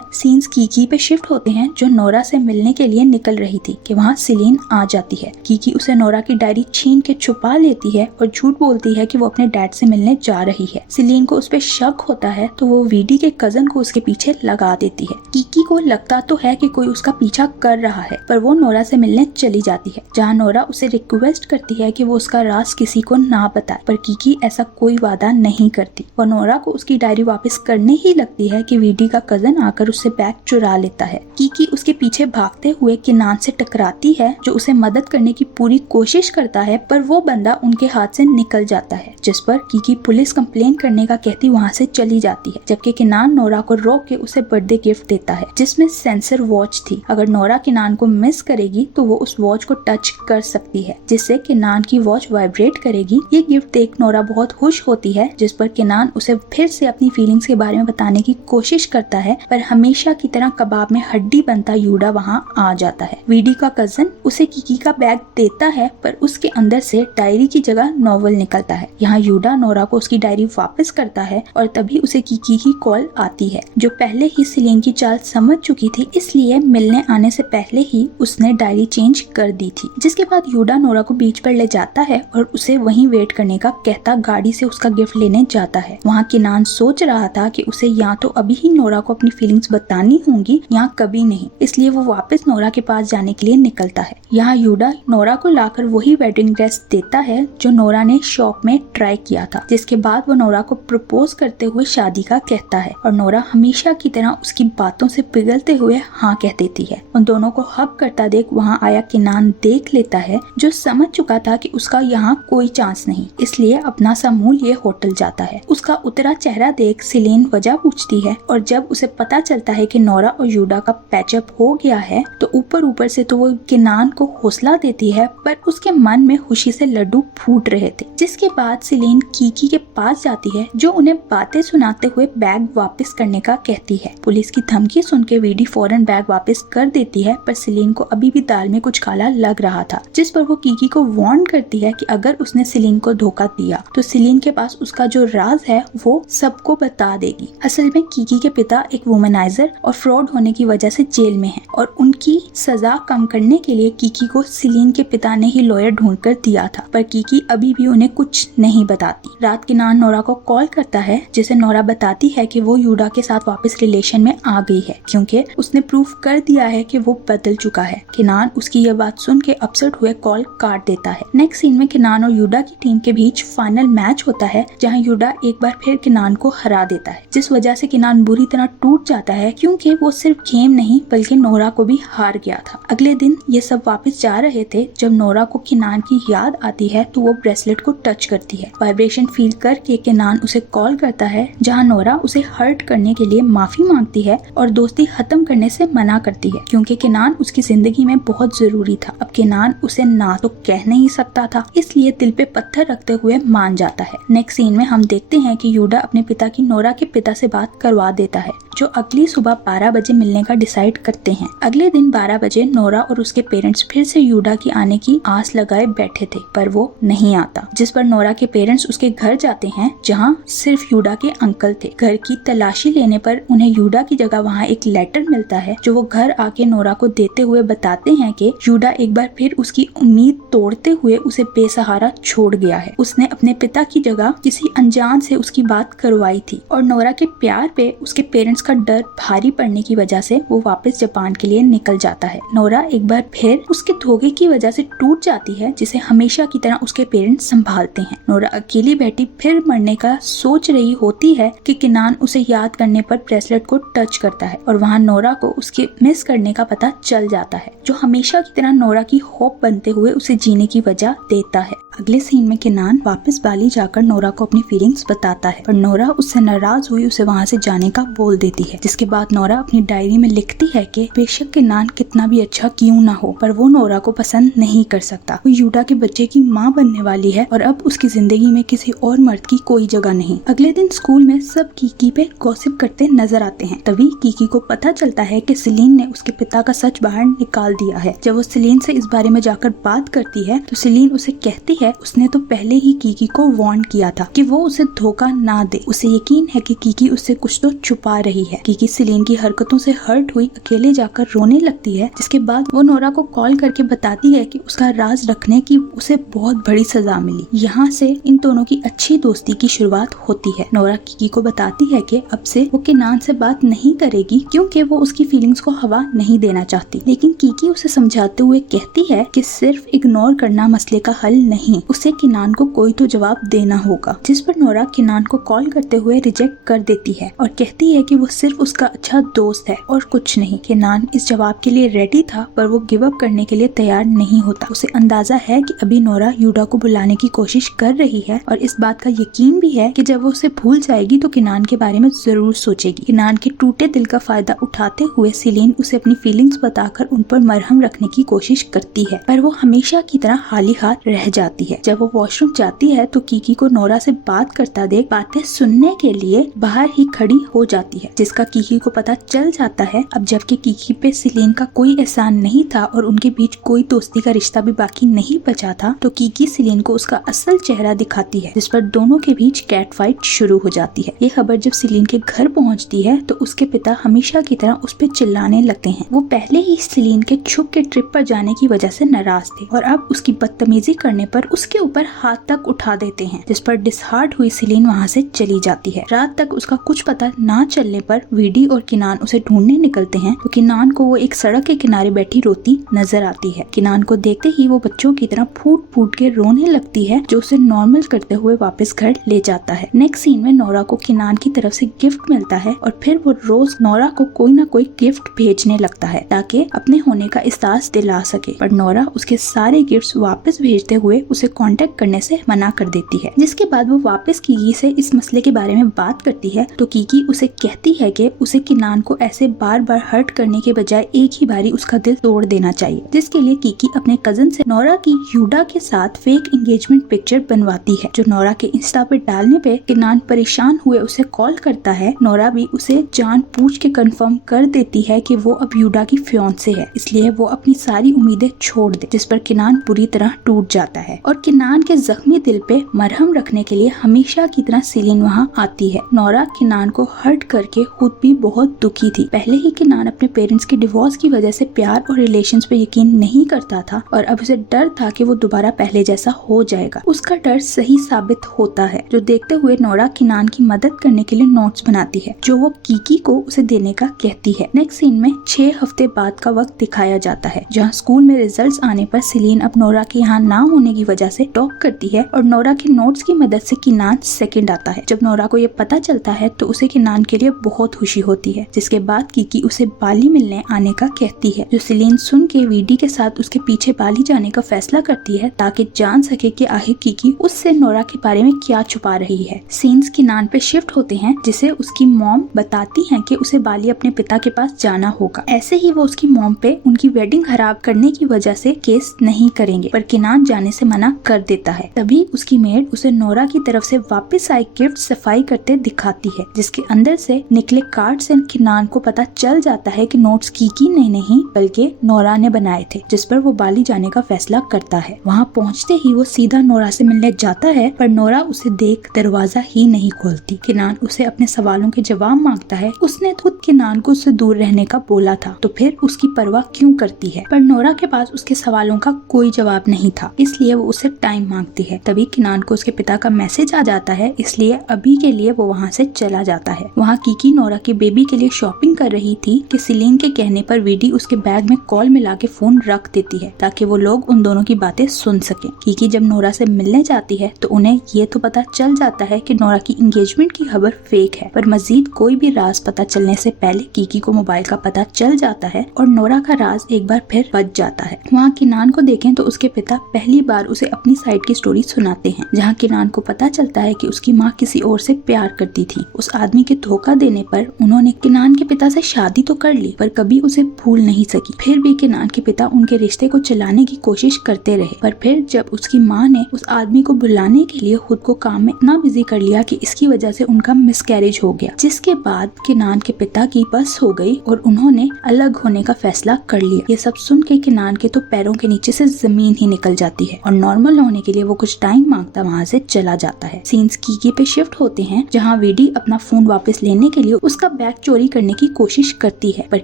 सीन्स कीकी पे शिफ्ट होते हैं जो नोरा से मिलने के लिए निकल रही थी कि वहाँ सेलिन आ जाती है। कीकी उसे नोरा की डायरी छीन के छुपा लेती है और झूठ बोलती है कि वो अपने डैड से मिलने जा रही है। सेलिन को उस पे शक होता है तो वो वीडी के कजन को उसके पीछे लगा देती है। कीकी को लगता तो है कि कोई उसका पीछा कर रहा है, पर वो नोरा से मिलने चली जाती है, जहाँ नोरा उसे रिक्वेस्ट करती है कि वो उसका राज किसी को ना बताए, पर कीकी ऐसा कोई वादा नहीं करती। वो नोरा को उसकी डायरी वापस करने ही लगती है कि वीडी का कजन आकर उससे बैग चुरा लेता है। कीकी उसके पीछे भागते हुए किनान से टकराती है जो उसे मदद करने की पूरी कोशिश करता है, पर वो बंदा उनके हाथ से निकल जाता है, जिस पर कीकी पुलिस कंप्लेन करने का कहती वहाँ से चली जाती है। जबकि किनान नोरा को रोक के उसे बर्थडे गिफ्ट देता है जिसमें सेंसर वॉच थी। अगर नोरा किनान को मिस करेगी तो वो उस वॉच को टच कर सकती है, जिससे किनान की वॉच वाइब्रेट करेगी। ये गिफ्ट देख नोरा बहुत खुश होती है, जिस पर किनान उसे फिर से अपनी फीलिंग्स के बारे में बताने की कोशिश करता है, पर हमेशा की तरह कबाब में हड्डी बनता यूडा वहाँ आ जाता है। वीडी का कजन उसे कीकी का बैग देता है, पर उसके अंदर से डायरी की जगह नॉवल निकलता है। यहाँ यूडा नोरा को उसकी डायरी वापस करता है और तभी उसे कीकी की कॉल आती है, जो पहले ही सेलिन की चाल समझ चुकी थी, इसलिए मिलने आने से पहले ही उसने डायरी चेंज कर दी थी। जिसके बाद यूडा नोरा को बीच पर ले जाता है और उसे वहीं वेट करने का कहता गाड़ी से उसका गिफ्ट लेने जाता है। वहाँ किनान सोच रहा था कि उसे या तो अभी ही नोरा को अपनी फीलिंग्स बतानी होंगी या कभी नहीं, इसलिए वो वापस नोरा के पास जाने के लिए निकलता है। यहाँ यूडा नोरा को लाकर वही वेडिंग ड्रेस देता है जो नोरा ने शॉप में ट्राई किया था, जिसके बाद वो नोरा को प्रपोज करते हुए शादी का कहता है और नोरा हमेशा की तरह उसकी बातों से पिघलते हुए हाँ कह देती है। उन दोनों को हक करता देख वहाँ आया किनान देख लेता है, जो समझ चुका था कि उसका यहाँ कोई चांस नहीं, इसलिए अपना सा मुंह लिए होटल जाता है। उसका उतरा चेहरा देख सेलिन वजह पूछती है और जब उसे पता चलता है कि नोरा और यूडा का पैचअप हो गया है तो ऊपर से तो वो किनान को हौसला देती है, पर उसके मन में खुशी से लड्डू फूट रहे थे। जिसके बाद सेलिन कीकी के पास जाती है, जो उन्हें बातें सुनाते हुए बैग वापस करने का कहती है। पुलिस की धमकी सुन के वीडी फौरन बैग वापस कर देती है, पर सेलिन को अभी भी दाल में कुछ काला लग रहा था, जिस पर वो कीकी को वार्न करती है कि अगर उसने सेलिन को धोखा दिया तो सेलिन के पास उसका जो राज है वो सबको बता देगी। असल में कीकी के पिता एक वुमनाइजर और फ्रॉड होने की वजह से जेल में हैं और उनकी सजा कम करने के लिए कीकी को सेलिन के पिता ने ही लॉयर ढूंढ कर दिया था, पर कीकी अभी भी उन्हें कुछ नहीं बताती। रात किनान नोरा को कॉल करता है, जिसे नोरा बताती है कि वो यूडा के साथ वापस रिलेशन में आ गई है, क्योंकि उसने प्रूफ कर दिया है कि वो बदल चुका है। किनान उसकी ये बात सुन के अपसेट हुए कॉल काट देता है। नेक्स्ट सीन में किनान और यूडा की टीम के बीच फाइनल मैच होता है, जहाँ यूडा एक बार फिर किनान को हरा देता है, जिस वजह से किनान बुरी तरह टूट जाता है, क्योंकि वो सिर्फ गेम नहीं बल्कि नोरा को भी हार गया था। अगले दिन ये सब वापस जा रहे थे, जब नोरा को किनान की याद आती है तो वो ब्रेसलेट को टच करती है। वाइब्रेशन फील करके किनान उसे कॉल करता है, जहाँ नोरा उसे हर्ट करने के लिए माफी मांगती है और दोस्ती खत्म करने से मना करती है, क्योंकि किनान उसकी जिंदगी में बहुत जरूरी था। अब किनान उसे ना तो कह नहीं सकता था, इसलिए दिल पे पत्थर रखते हुए मान जाता है। नेक्स्ट सीन में हम देखते हैं कि यूडा अपने पिता की नोरा के पिता से बात करवा देता है, जो अगली सुबह 12 बजे मिलने का डिसाइड करते हैं। अगले दिन 12 बजे नोरा और उसके पेरेंट्स फिर से यूडा की आने की आस लगाए बैठे थे, पर वो नहीं आता, जिस पर नोरा के पेरेंट्स उसके घर जाते हैं, जहाँ सिर्फ यूडा के अंकल थे। घर की तलाशी लेने पर उन्हें यूडा की जगह वहाँ एक लेटर मिलता है, जो वो घर आके नोरा को देते हुए बताते हैं कि यूडा एक बार फिर उसकी उम्मीद तोड़ते हुए उसे बेसहारा छोड़ गया है। उसने अपने पिता की जगह किसी अनजान से उसकी बात करवाई थी और नोरा के प्यार पे उसके पेरेंट्स का डर भारी पड़ने की वजह से वो वापस जापान के लिए निकल जाता है। नोरा एक बार फिर उसके धोखे की वजह से टूट जाती है, जिसे हमेशा की तरह उसके पेरेंट्स संभालते हैं। नोरा अकेली बैठी फिर मरने का सोच रही होती है कि किनान उसे याद करने पर ब्रेसलेट को टच करता है और वहाँ नोरा को उसके मिस करने का पता चल जाता है, जो हमेशा की तरह नोरा की होप बनते हुए उसे जीने की वजह देता है। अगले सीन में किनान वापस बाली जाकर नोरा को अपनी फीलिंग्स बताता है, पर नोरा उससे नाराज हुई उसे वहाँ से जाने का बोल देती है। जिसके बाद नोरा अपनी डायरी में लिखती है कि बेशक किनान कितना भी अच्छा क्यों ना हो, पर वो नोरा को पसंद नहीं कर सकता। वो यूडा के बच्चे की माँ बनने वाली है और अब उसकी जिंदगी में किसी और मर्द की कोई जगह नहीं। अगले दिन स्कूल में सब कीकी पे गॉसिप करते नजर आते हैं। तभी कीकी को पता चलता है कि सेलिन ने उसके पिता का सच बाहर निकाल दिया है। जब वो सेलिन से इस बारे में जाकर बात करती है तो सेलिन उसे कहती है उसने तो पहले ही कीकी को वार्न किया था कि वो उसे धोखा ना दे। उसे यकीन है कि कीकी उससे कुछ तो छुपा रही है। कीकी सेलिन की हरकतों से हर्ट हुई अकेले जाकर रोने लगती है, जिसके बाद वो नोरा को कॉल करके बताती है कि उसका राज रखने की उसे बहुत बड़ी सजा मिली। यहाँ से इन दोनों की अच्छी दोस्ती की शुरुआत होती है। नोरा कीकी को बताती है कि अब से वो किनान से बात नहीं करेगी क्योंकि वो उसकी फीलिंग्स को हवा नहीं देना चाहती, लेकिन कीकी उसे समझाते हुए कहती है कि सिर्फ इग्नोर करना मसले का हल नहीं, उसे किनान को कोई तो जवाब देना होगा। जिस पर नोरा किनान को कॉल करते हुए रिजेक्ट कर देती है और कहती है कि वो सिर्फ उसका अच्छा दोस्त है और कुछ नहीं। किनान इस जवाब के लिए रेडी था, पर वो गिव अप करने के लिए तैयार नहीं होता। उसे अंदाजा है कि अभी नोरा यूडा को बुलाने की कोशिश कर रही है और इस बात का यकीन भी है कि जब वो उसे भूल जाएगी तो किनान के बारे में जरूर सोचेगी। किनान के टूटे दिल का फायदा उठाते हुए सेलिन उसे अपनी फीलिंग्स बताकर उन पर मरहम रखने की कोशिश करती है, पर वो हमेशा की तरह खाली हाथ रह जाती है। जब वो वॉशरूम जाती है तो कीकी को नोरा से बात करता देख बातें सुनने के लिए बाहर ही खड़ी हो जाती है, जिसका कीकी को पता चल जाता है। अब जबकि कीकी पे सेलिन का कोई एहसान नहीं था और उनके बीच कोई दोस्ती का रिश्ता भी बाकी नहीं बचा था, तो कीकी सेलिन को उसका असल चेहरा दिखाती है, जिस पर दोनों के बीच कैट फाइट शुरू हो जाती है। ये खबर जब सेलिन के घर पहुंचती है तो उसके पिता हमेशा की तरह उस पर चिल्लाने लगते हैं। वो पहले ही सेलिन के छुप के ट्रिप पर जाने की वजह से नाराज थे और अब उसकी बदतमीजी करने पर उसके ऊपर हाथ तक उठा देते हैं, जिस पर डिसहार्ट हुई सेलिन वहाँ से चली जाती है। रात तक उसका कुछ पता ना चलने पर वीडी और किनान उसे ढूंढने निकलते हैं तो किनान को वो एक सड़क के किनारे बैठी रोती नजर आती है। किनान को देखते ही वो बच्चों की तरह फूट फूट के रोने लगती है, जो उसे नॉर्मल करते हुए वापस घर ले जाता है। नेक्स्ट सीन में नोरा को किनान की तरफ से गिफ्ट मिलता है और फिर वो रोज नोरा को कोई ना कोई गिफ्ट भेजने लगता है ताकि अपने होने का एहसास दिला सके, पर नोरा उसके सारे गिफ्ट्स वापस भेजते हुए उसे कांटेक्ट करने से मना कर देती है। जिसके बाद वो वापस कीकी से इस मसले के बारे में बात करती है तो कीकी उसे कहती है कि उसे किनान को ऐसे बार बार हर्ट करने के बजाय एक ही बारी उसका दिल तोड़ देना चाहिए, जिसके लिए कीकी अपने कजन से नोरा की यूडा के साथ फेक एंगेजमेंट पिक्चर बनवाती है, जो नोरा के इंस्टा पे डालने पे किनान परेशान हुए उसे कॉल करता है। नोरा भी उसे जान पूछ के कंफर्म कर देती है कि वो अब यूडा की फियांसे है, इसलिए वो अपनी सारी उम्मीदें छोड़ दे, जिस पर किनान बुरी तरह टूट जाता है और किनान के जख्मी दिल पे मरहम रखने के लिए हमेशा की तरह सेलिन वहाँ आती है। नोरा किनान को हर्ट करके खुद भी बहुत दुखी थी। पहले ही किनान अपने पेरेंट्स के डिवोर्स की वजह से प्यार और रिलेशंस पे यकीन नहीं करता था और अब उसे डर था कि वो दोबारा पहले जैसा हो जाएगा। उसका डर सही साबित होता है, जो देखते हुए नोरा किनान की मदद करने के लिए नोट्स बनाती है, जो वो कीकी को उसे देने का कहती है। नेक्स्ट सीन में 6 हफ्ते बाद का वक्त दिखाया जाता है, जहाँ स्कूल में रिजल्ट्स आने पर सेलिन अब नोरा के यहाँ ना होने की वजह से टॉप करती है और नोरा के नोट्स की मदद से किनान सेकंड आता है। जब नोरा को ये पता चलता है तो उसे किनान के लिए बहुत खुशी होती है, जिसके बाद कीकी उसे बाली मिलने आने का कहती है, जो सेलिन सुन के वीडी के साथ उसके पीछे बाली जाने का फैसला करती है ताकि जान सके कि आखिर कीकी उससे नोरा के बारे में क्या छुपा रही है। सीन्स किनान पे शिफ्ट होते हैं, जिसे उसकी मॉम बताती है कि उसे बाली अपने पिता के पास जाना होगा। ऐसे ही वो उसकी मॉम पे उनकी वेडिंग खराब करने की वजह से केस नहीं करेंगे, पर किनान जाने से मना कर देता है। तभी उसकी मेड उसे नोरा की तरफ से वापस आए गिफ्ट सफाई करते दिखाती है, जिसके अंदर से निकले कार्ड्स एंड किनान को पता चल जाता है कि नोट्स कीकी ने नहीं बल्कि नोरा ने बनाए थे, जिस पर वो बाली जाने का फैसला करता है। वहाँ पहुँचते ही वो सीधा नोरा से मिलने जाता है, पर नोरा उसे देख दरवाजा ही नहीं खोलती। किनान उसे अपने सवालों के जवाब मांगता है। उसने खुद किनान को उससे दूर रहने का बोला था, तो फिर उसकी परवाह क्यों करती है? पर नोरा के पास उसके सवालों का कोई जवाब नहीं था, इसलिए वो उसे टाइम मांगती है। तभी किनान को उसके पिता का मैसेज आ जाता है, इसलिए अभी के लिए वो वहाँ से चला जाता है। वहाँ कीकी नोरा के बेबी के लिए शॉपिंग कर रही थी कि सेलिन के कहने पर वीडी उसके बैग में कॉल मिला के फोन रख देती है ताकि वो लोग उन दोनों की बातें सुन सके। कीकी जब नोरा से मिलने जाती है तो उन्हें ये तो पता चल जाता है कि नोरा की एंगेजमेंट की खबर फेक है, पर मजीद कोई भी राज पता चलने से पहले कीकी को मोबाइल का पता चल जाता है और नोरा का राज एक बार फिर बच जाता है। वहाँ किनान को देखें तो उसके पिता पहली बार उसे अपनी साइड की स्टोरी सुनाते हैं, जहाँ किनान को पता चलता है कि उसकी माँ किसी और से प्यार करती थी। उस आदमी के धोखा देने पर उन्होंने किनान के पिता से शादी तो कर ली, पर कभी उसे भूल नहीं सकी। फिर भी किनान के पिता उनके रिश्ते को चलाने की कोशिश करते रहे, पर फिर जब उसकी माँ ने उस आदमी को बुलाने के लिए खुद को काम में इतना बिजी कर लिया कि इसकी वजह से उनका मिसकैरेज हो गया, जिसके बाद किनान के पिता की बस हो गई और उन्होंने अलग होने का फैसला कर लिया। ये सब सुन के किनान के तो पैरों के नीचे से जमीन ही निकल जाती है और नॉर्मल होने के के लिए वो कुछ टाइम मांगता वहाँ से चला जाता है। सीन्स कीकी पे शिफ्ट होते हैं जहाँ वीडी अपना फोन वापस लेने के लिए उसका बैग चोरी करने की कोशिश करती है, पर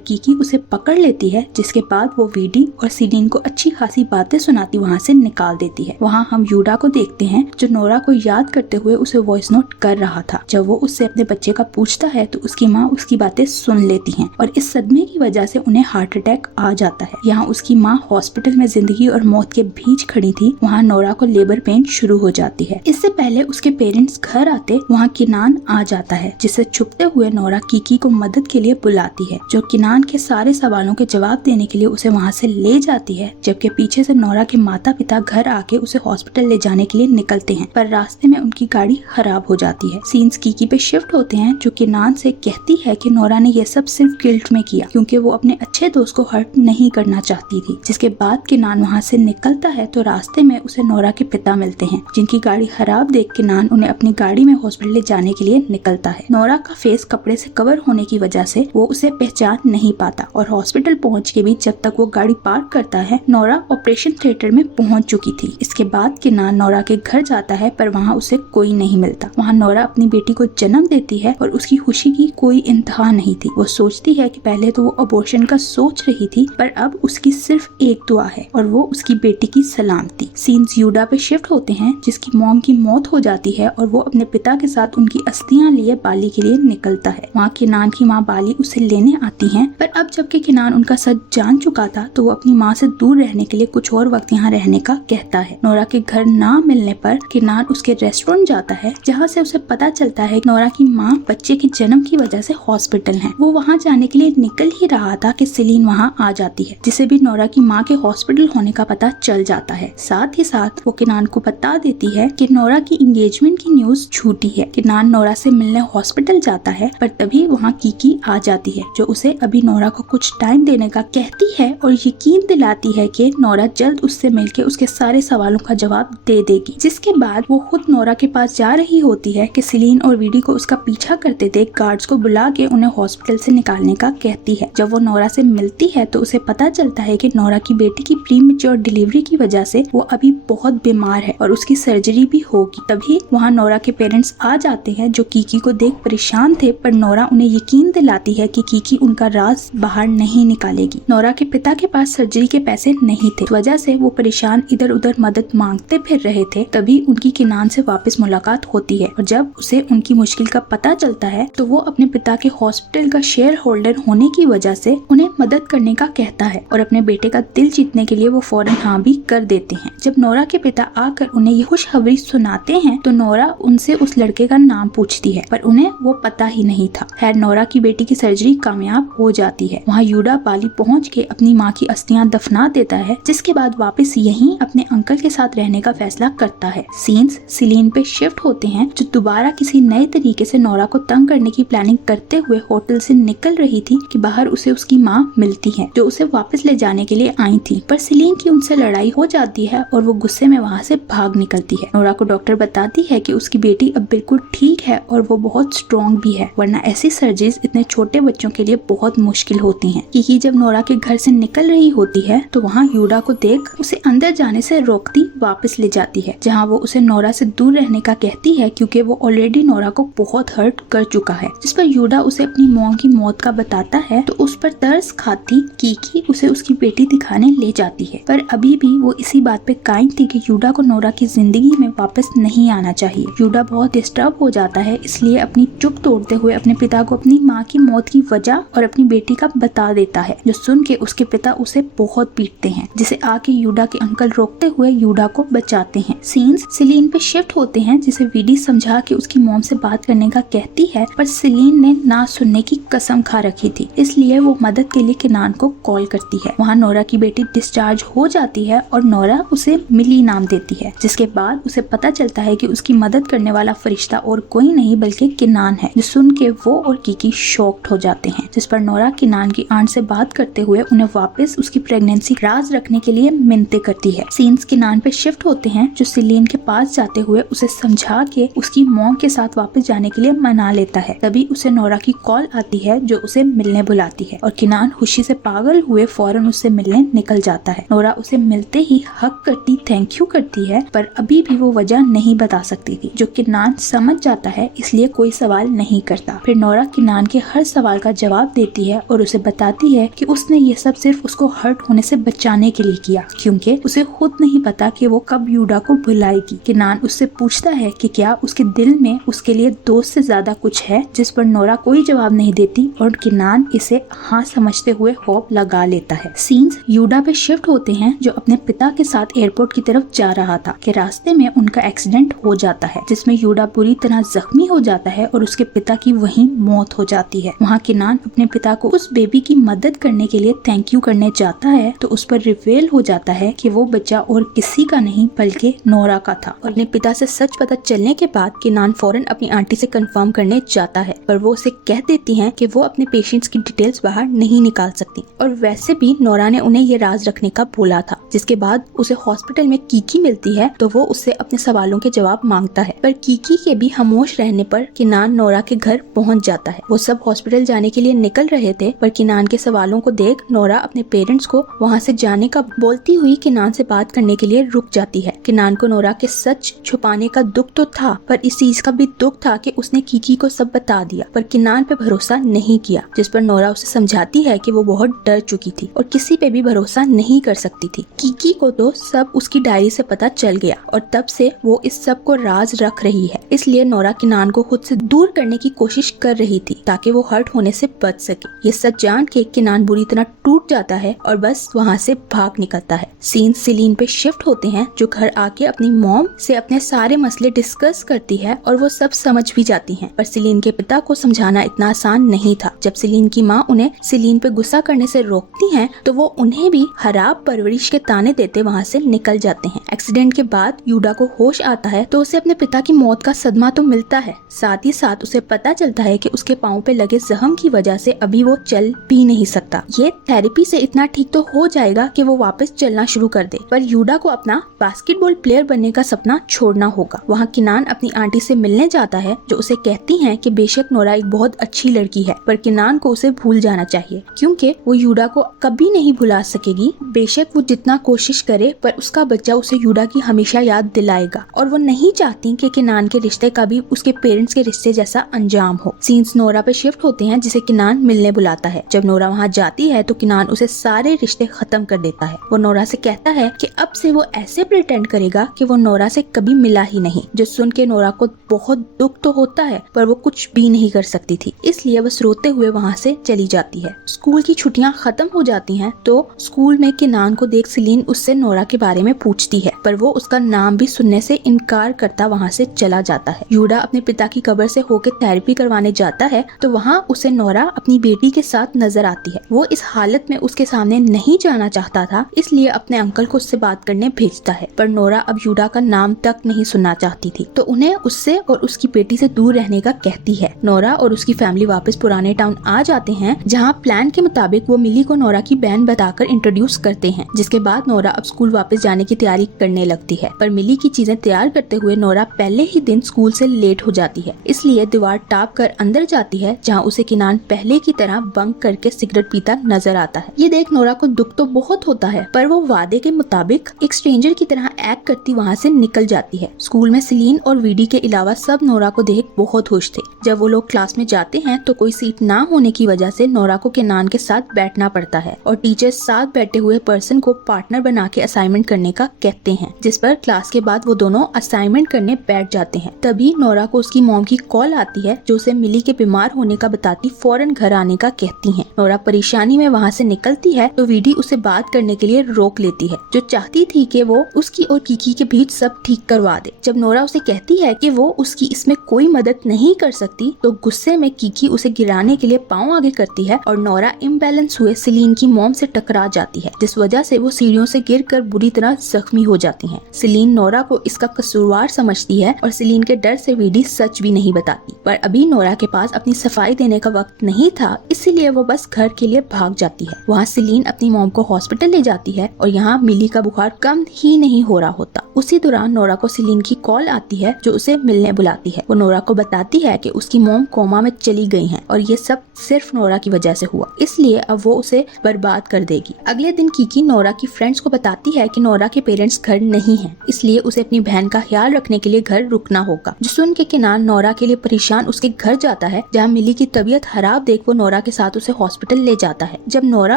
कीकी उसे पकड़ लेती है, जिसके बाद वो वीडी और सीलिन को अच्छी खासी बातें सुनाती वहाँ से निकाल देती है। वहाँ हम यूडा को देखते हैं जो नोरा को याद करते हुए उसे वॉइस नोट कर रहा था। जब वो उससे अपने बच्चे का पूछता है तो उसकी माँ उसकी बातें सुन लेती है और इस सदमे की वजह से उन्हें हार्ट अटैक आ जाता है। यहाँ उसकी माँ हॉस्पिटल में जिंदगी और मौत के बीच खड़ी थी। वहाँ नोरा को लेबर पेन शुरू हो जाती है। इससे पहले उसके पेरेंट्स घर आते वहाँ किनान आ जाता है, जिसे छुपते हुए नोरा कीकी को मदद के लिए बुलाती है, जो किनान के सारे सवालों के जवाब देने के लिए उसे वहाँ से ले जाती है। जबकि पीछे से नोरा के माता पिता घर आके उसे हॉस्पिटल ले जाने के लिए निकलते हैं, पर रास्ते में उनकी गाड़ी खराब हो जाती है। सीन्स कीकी पे शिफ्ट होते हैं जो किनान से कहती है कि नोरा ने ये सब सिर्फ गिल्ट में किया क्योंकि वो अपने अच्छे दोस्त को हर्ट नहीं करना चाहती थी। जिसके बाद किनान वहाँ से निकलता है तो रास्ते में उसे नोरा के पिता मिलते हैं, जिनकी गाड़ी खराब देख किनान उन्हें अपनी गाड़ी में हॉस्पिटल ले जाने के लिए निकलता है। नोरा का फेस कपड़े से कवर होने की वजह से वो उसे पहचान नहीं पाता और हॉस्पिटल पहुँच के भी जब तक वो गाड़ी पार्क करता है नोरा ऑपरेशन थिएटर में पहुँच चुकी थी। इसके बाद किनान नोरा के घर जाता है, पर वहाँ उसे कोई नहीं मिलता। वहाँ नोरा अपनी बेटी को जन्म देती है और उसकी खुशी की कोई इंतहा नहीं थी। वो सोचती है कि पहले तो वो अबॉर्शन का सोच रही थी, पर अब उसकी सिर्फ एक दुआ है और वो उसकी बेटी की सलामती। सीन्स यूडा पे शिफ्ट होते हैं जिसकी मॉम की मौत हो जाती है और वो अपने पिता के साथ उनकी अस्थियां लिए बाली के लिए निकलता है। वहाँ किनान की माँ बाली उसे लेने आती है, पर अब जबकि किनान उनका सच जान चुका था तो वो अपनी माँ से दूर रहने के लिए कुछ और वक्त यहाँ रहने का कहता है। नोरा के घर ना मिलने पर किनान उसके रेस्टोरेंट जाता है, जहाँ से उसे पता चलता है नोरा की माँ बच्चे के जन्म की वजह से हॉस्पिटल है। वो वहाँ जाने के लिए निकल ही रहा था कि सीलिन वहाँ आ जाती है, जिसे भी नोरा की माँ के हॉस्पिटल होने का पता चल जाता है। साथ ही साथ वो किनान को बता देती है कि नोरा की एंगेजमेंट की न्यूज झूठी है। किनान नोरा से मिलने हॉस्पिटल जाता है, पर तभी वहाँ कीकी आ जाती है, जो उसे अभी नोरा को कुछ टाइम देने का कहती है और यकीन दिलाती है कि नोरा जल्द उससे मिलके उसके सारे सवालों का जवाब दे देगी। जिसके बाद वो खुद नोरा के पास जा रही होती है कि सीलिन और वीडी को उसका पीछा करते देख गार्ड्स को बुला के उन्हें हॉस्पिटल से निकालने का कहती है। जब वो नोरा से मिलती है तो उसे पता चलता है कि नोरा की बेटी की प्रीमेच्योर डिलीवरी की वजह से वो अभी बहुत बीमार है और उसकी सर्जरी भी होगी। तभी वहाँ नोरा के पेरेंट्स आ जाते हैं जो कीकी को देख परेशान थे, पर नोरा उन्हें यकीन दिलाती है कि कीकी उनका राज बाहर नहीं निकालेगी। नोरा के पिता के पास सर्जरी के पैसे नहीं थे, वजह से वो परेशान इधर उधर मदद मांगते फिर रहे थे। तभी उनकी किनान से वापस मुलाकात होती है और जब उसे उनकी मुश्किल का पता चलता है तो वो अपने पिता के हॉस्पिटल का शेयर होल्डर होने की वजह से उन्हें मदद करने का कहता है और अपने बेटे का दिल जीतने के लिए वो फौरन हाँ भी कर देते हैं। जब नोरा के पिता आकर उन्हें ये खुशखबरी सुनाते हैं तो नोरा उनसे उस लड़के का नाम पूछती है, पर उन्हें वो पता ही नहीं था। खैर नोरा की बेटी की सर्जरी कामयाब हो जाती है। वहाँ यूडा बाली पहुँच के अपनी माँ की अस्थियां दफना देता है, जिसके बाद वापस यहीं अपने अंकल के साथ रहने का फैसला करता है। सीन्स सीलिन पे शिफ्ट होते हैं जो दोबारा किसी नए तरीके से नोरा को तंग करने की प्लानिंग करते हुए होटल से निकल रही थी कि बाहर उसे उसकी माँ मिलती है, जो उसे वापस ले जाने के लिए आई थी। पर सीलिन की उनसे लड़ाई हो जाती है और वो गुस्से में वहाँ से भाग निकलती है। नोरा को डॉक्टर बताती है कि उसकी बेटी अब बिल्कुल ठीक है और वो बहुत स्ट्रॉन्ग भी है, वरना ऐसी सर्जरीज इतने छोटे बच्चों के लिए बहुत मुश्किल होती हैं। कीकी जब नोरा के घर से निकल रही होती है तो वहाँ यूडा को देख उसे अंदर जाने से रोकती वापस ले जाती है, जहाँ वो उसे नोरा से दूर रहने का कहती है क्योंकि वो ऑलरेडी नोरा को बहुत हर्ट कर चुका है। जिस पर यूडा उसे अपनी मॉम की मौत का बताता है तो उस पर तरस खाती कीकी उसे उसकी बेटी दिखाने ले जाती है, पर अभी भी वो इसी बात पे कायम थी कि यूडा को नोरा की जिंदगी में वापस नहीं आना चाहिए। यूडा बहुत डिस्टर्ब हो जाता है, इसलिए अपनी चुप तोड़ते हुए अपने पिता को अपनी माँ की मौत की वजह और अपनी बेटी का बता देता है, जो सुन के उसके पिता उसे बहुत पीटते हैं, जिसे आके यूडा के अंकल रोकते हुए यूडा को बचाते हैं। सीन्स सीलिन पे शिफ्ट होते हैं, जिसे वीडी समझा के उसकी मॉम से बात करने का कहती है, पर सीलिन ने ना सुनने की कसम खा रखी थी, इसलिए वो मदद के लिए किनान को कॉल करती है। वहाँ नोरा की बेटी डिस्चार्ज हो जाती है और नोरा उसे मिली नाम देती है, जिसके बाद उसे पता चलता है कि उसकी मदद करने वाला फरिश्ता और कोई नहीं बल्कि किनान है, जो सुन के वो और कीकी शॉक्ड हो जाते हैं। जिस पर नोरा किनान की आंट से बात करते हुए उन्हें वापस उसकी प्रेगनेंसी राज रखने के लिए मिन्नतें करती है। सीन्स किनान पे शिफ्ट होते हैं जो सिलीन के पास जाते हुए उसे समझा के उसकी मॉम के साथ वापस जाने के लिए मना लेता है। तभी उसे नोरा की कॉल आती है जो उसे मिलने बुलाती है और किनान खुशी से पागल हुए फौरन उससे मिलने निकल जाता है। नोरा उसे मिलते ही हक करती थैंक यू करती है पर अभी भी वो वजह नहीं बता सकती थी, जो किनान समझ जाता है इसलिए कोई सवाल नहीं करता। फिर नोरा किनान के हर सवाल का जवाब देती है और उसे बताती है कि उसने ये सब सिर्फ उसको हर्ट होने से बचाने के लिए किया, क्योंकि उसे खुद नहीं पता कि वो कब यूडा को भुलाएगी। किनान उससे पूछता है कि क्या उसके दिल में उसके लिए दोस्त से ज्यादा कुछ है, जिस पर नोरा कोई जवाब नहीं देती और किनान इसे हाँ समझते हुए होप लगा लेता है। सीन्स यूडा पे शिफ्ट होते हैं जो अपने पिता के साथ एयरपोर्ट की तरफ जा रहा था कि रास्ते में उनका एक्सीडेंट हो जाता है जिसमें यूडा बुरी तरह जख्मी हो जाता है और उसके पिता की वहीं मौत हो जाती है। वहाँ किनान अपने पिता को उस बेबी की मदद करने के लिए थैंक यू करने जाता है तो उस पर रिवील हो जाता है कि वो बच्चा और किसी का नहीं बल्कि नोरा का था। और अपने पिता से सच पता चलने के बाद किनान फौरन अपनी आंटी से कंफर्म करने जाता है पर वो उसे कह देती हैं कि वो अपने पेशेंट्स की डिटेल्स बाहर नहीं निकाल सकती और वैसे भी नोरा ने उन्हें ये राज रखने का बोला था। जिसके बाद उसे हॉस्पिटल में कीकी मिलती है तो वो उससे अपने सवालों के जवाब मांगता है पर कीकी के भी खामोश रहने पर किनान नोरा के घर पहुंच जाता है। वो सब हॉस्पिटल जाने के लिए निकल रहे थे पर किनान के सवालों को देख नोरा अपने पेरेंट्स को वहाँ से जाने का बोलती हुई किनान से बात करने के लिए रुक जाती है। किनान को नोरा के सच छुपाने का दुख तो था पर इस चीज का भी दुख था कि उसने कीकी को सब बता दिया पर किनान पे भरोसा नहीं किया, जिस पर नोरा उसे समझाती है कि वो बहुत डर चुकी थी और किसी पे भी भरोसा नहीं कर सकती थी। कीकी को तो सब उसकी डायरी से पता चल गया और तब से वो इस सब को राज रख रही है, इसलिए नोरा किनान को खुद से दूर करने की कोशिश कर रही थी ताकि वो हर्ट होने से बच सके। ये सच जान के किनान बुरी तरह टूट जाता है और बस वहाँ से भाग निकलता है। सीन सिलीन पे शिफ्ट होते हैं जो घर आके अपनी मॉम से अपने सारे मसले डिस्कस करती है और वो सब समझ भी जाती हैं। पर सिलीन के पिता को समझाना इतना आसान नहीं था। जब सिलीन की माँ उन्हें सिलीन पे गुस्सा करने से रोकती हैं तो वो उन्हें भी खराब परवरिश के ताने देते वहाँ से निकल जाते हैं। एक्सीडेंट के बाद यूडा को होश आता है तो उसे अपने पिता की मौत का सदमा तो मिलता है, साथ ही साथ उसे पता चलता है कि उसके पाँव पे लगे जख्म की वजह से अभी वो चल भी नहीं सकता। ये थेरेपी से इतना ठीक तो हो जाएगा कि वो वापस चलना शुरू कर दे, पर यूडा को अपना बास्केटबॉल प्लेयर बनने का सपना छोड़ना होगा। वहाँ किनान अपनी आंटी से मिलने जाता है जो उसे कहती हैं कि बेशक नोरा एक बहुत अच्छी लड़की है पर किनान को उसे भूल जाना चाहिए क्योंकि वो यूडा को कभी नहीं भुला सकेगी। बेशक वो जितना कोशिश करे पर उसका बच्चा उसे यूडा की हमेशा याद दिलाएगा और वो नहीं चाहती कि किनान के रिश्ते का भी उसके पेरेंट्स के रिश्ते जैसा अंजाम हो। सीन्स नोरा पे शिफ्ट होते हैं जिसे किनान मिलने बुलाता है। जब नोरा वहाँ जाती है तो किनान उसे सारे रिश्ते खत्म कर देता है। वो नोरा से कहता है कि अब से वो ऐसे प्रिटेंड करेगा कि वो नोरा से कभी मिला ही नहीं, जो सुन के नोरा को बहुत दुख तो होता है पर वो कुछ भी नहीं कर सकती थी, इसलिए बस रोते हुए वहाँ से चली जाती है। स्कूल की छुट्टियाँ खत्म हो जाती हैं तो स्कूल में किनान को देख सिलीन उससे नोरा के बारे में पूछती है पर वो उसका नाम भी सुनने से इनकार करता वहाँ से चला जाता है। यूडा अपने पिता की कब्र से होकर थेरेपी करवाने जाता है तो वहाँ उसे नोरा अपनी बेटी के साथ नजर आती है। वो इस हालत में उसके सामने नहीं जाना चाहता था, इसलिए अपने अंकल को उससे बात करने भेजता है पर नोरा अब यूडा का नाम तक नहीं सुनना चाहती थी तो उन्हें उससे और उसकी बेटी से दूर रहने का कहती है। नोरा और उसकी फैमिली वापस पुराने टाउन आ जाते हैं जहाँ प्लान के मुताबिक वो मिली को नोरा की बहन बताकर इंट्रोड्यूस करते हैं, जिसके बाद नोरा अब स्कूल वापस जाने की तैयारी करने लगती है पर मिली की चीजें तैयार करते हुए नोरा पहले ही दिन स्कूल से लेट हो जाती है, इसलिए दीवार टाप कर अंदर जाती है जहाँ उसे किनान पहले की तरह बंक करके सिगरेट पीता नजर आता है। ये देख नोरा को दुख तो बहुत होता है पर वो वादे के मुताबिक एक स्ट्रेंजर की तरह एक्ट करती वहाँ से निकल जाती है। स्कूल में सिलीन और वीडी के अलावा सब नोरा को देख बहुत खुश थे। जब वो लोग क्लास में जाते हैं तो कोई सीट ना होने की वजह से नोरा को किनान के साथ बैठना पड़ता है और टीचर साथ बैठे हुए पर्सन को पार्टनर बना के असाइनमेंट करने का कहते हैं, जिस पर क्लास के बाद वो दोनों असाइनमेंट करने बैठ जाते हैं। तभी नोरा को उसकी मॉम की कॉल आती है जो उसे मिली के बीमार होने का बताती फौरन घर आने का कहती है। नोरा परेशानी में वहाँ से निकलती है तो वीडी उसे बात करने के लिए रोक लेती है, जो चाहती थी कि वो उसकी और कीकी के बीच सब ठीक करवा दे। जब नोरा उसे कहती है कि वो उसकी इसमें कोई मदद नहीं कर सकती तो गुस्से में कीकी उसे गिराने के लिए पाँव आगे करती है और नोरा इम्बैलेंस हुए सिलीन की मॉम से टकरा जाती है, जिस वजह से वो सीढ़ियों से गिरकर बुरी तरह जख्मी हो जाती हैं। सिलीन नोरा को इसका कसूरवार समझती है और सिलीन के डर से वीडी सच भी नहीं बताती, पर अभी नोरा के पास अपनी सफाई देने का वक्त नहीं था, इसलिए इसीलिए वो बस घर के लिए भाग जाती है। वहाँ सेलिन अपनी मॉम को हॉस्पिटल ले जाती है और यहाँ मिली का बुखार कम ही नहीं हो रहा होता। उसी दौरान नोरा को सेलिन की कॉल आती है जो उसे मिलने बुलाती है। वो नोरा को बताती है कि उसकी मॉम कोमा में चली गई हैं और ये सब सिर्फ नोरा की वजह से हुआ, इसलिए अब वो उसे बर्बाद कर देगी। अगले दिन कीकी नोरा की फ्रेंड्स को बताती है कि नोरा के पेरेंट्स घर नहीं हैं, इसलिए उसे अपनी बहन का ख्याल रखने के लिए घर रुकना होगा। जो सुन के किनान नोरा के लिए परेशान उसके घर जाता है, जहाँ मिली की तबीयत खराब देख वो नोरा के साथ उसे हॉस्पिटल ले जाता है। जब नोरा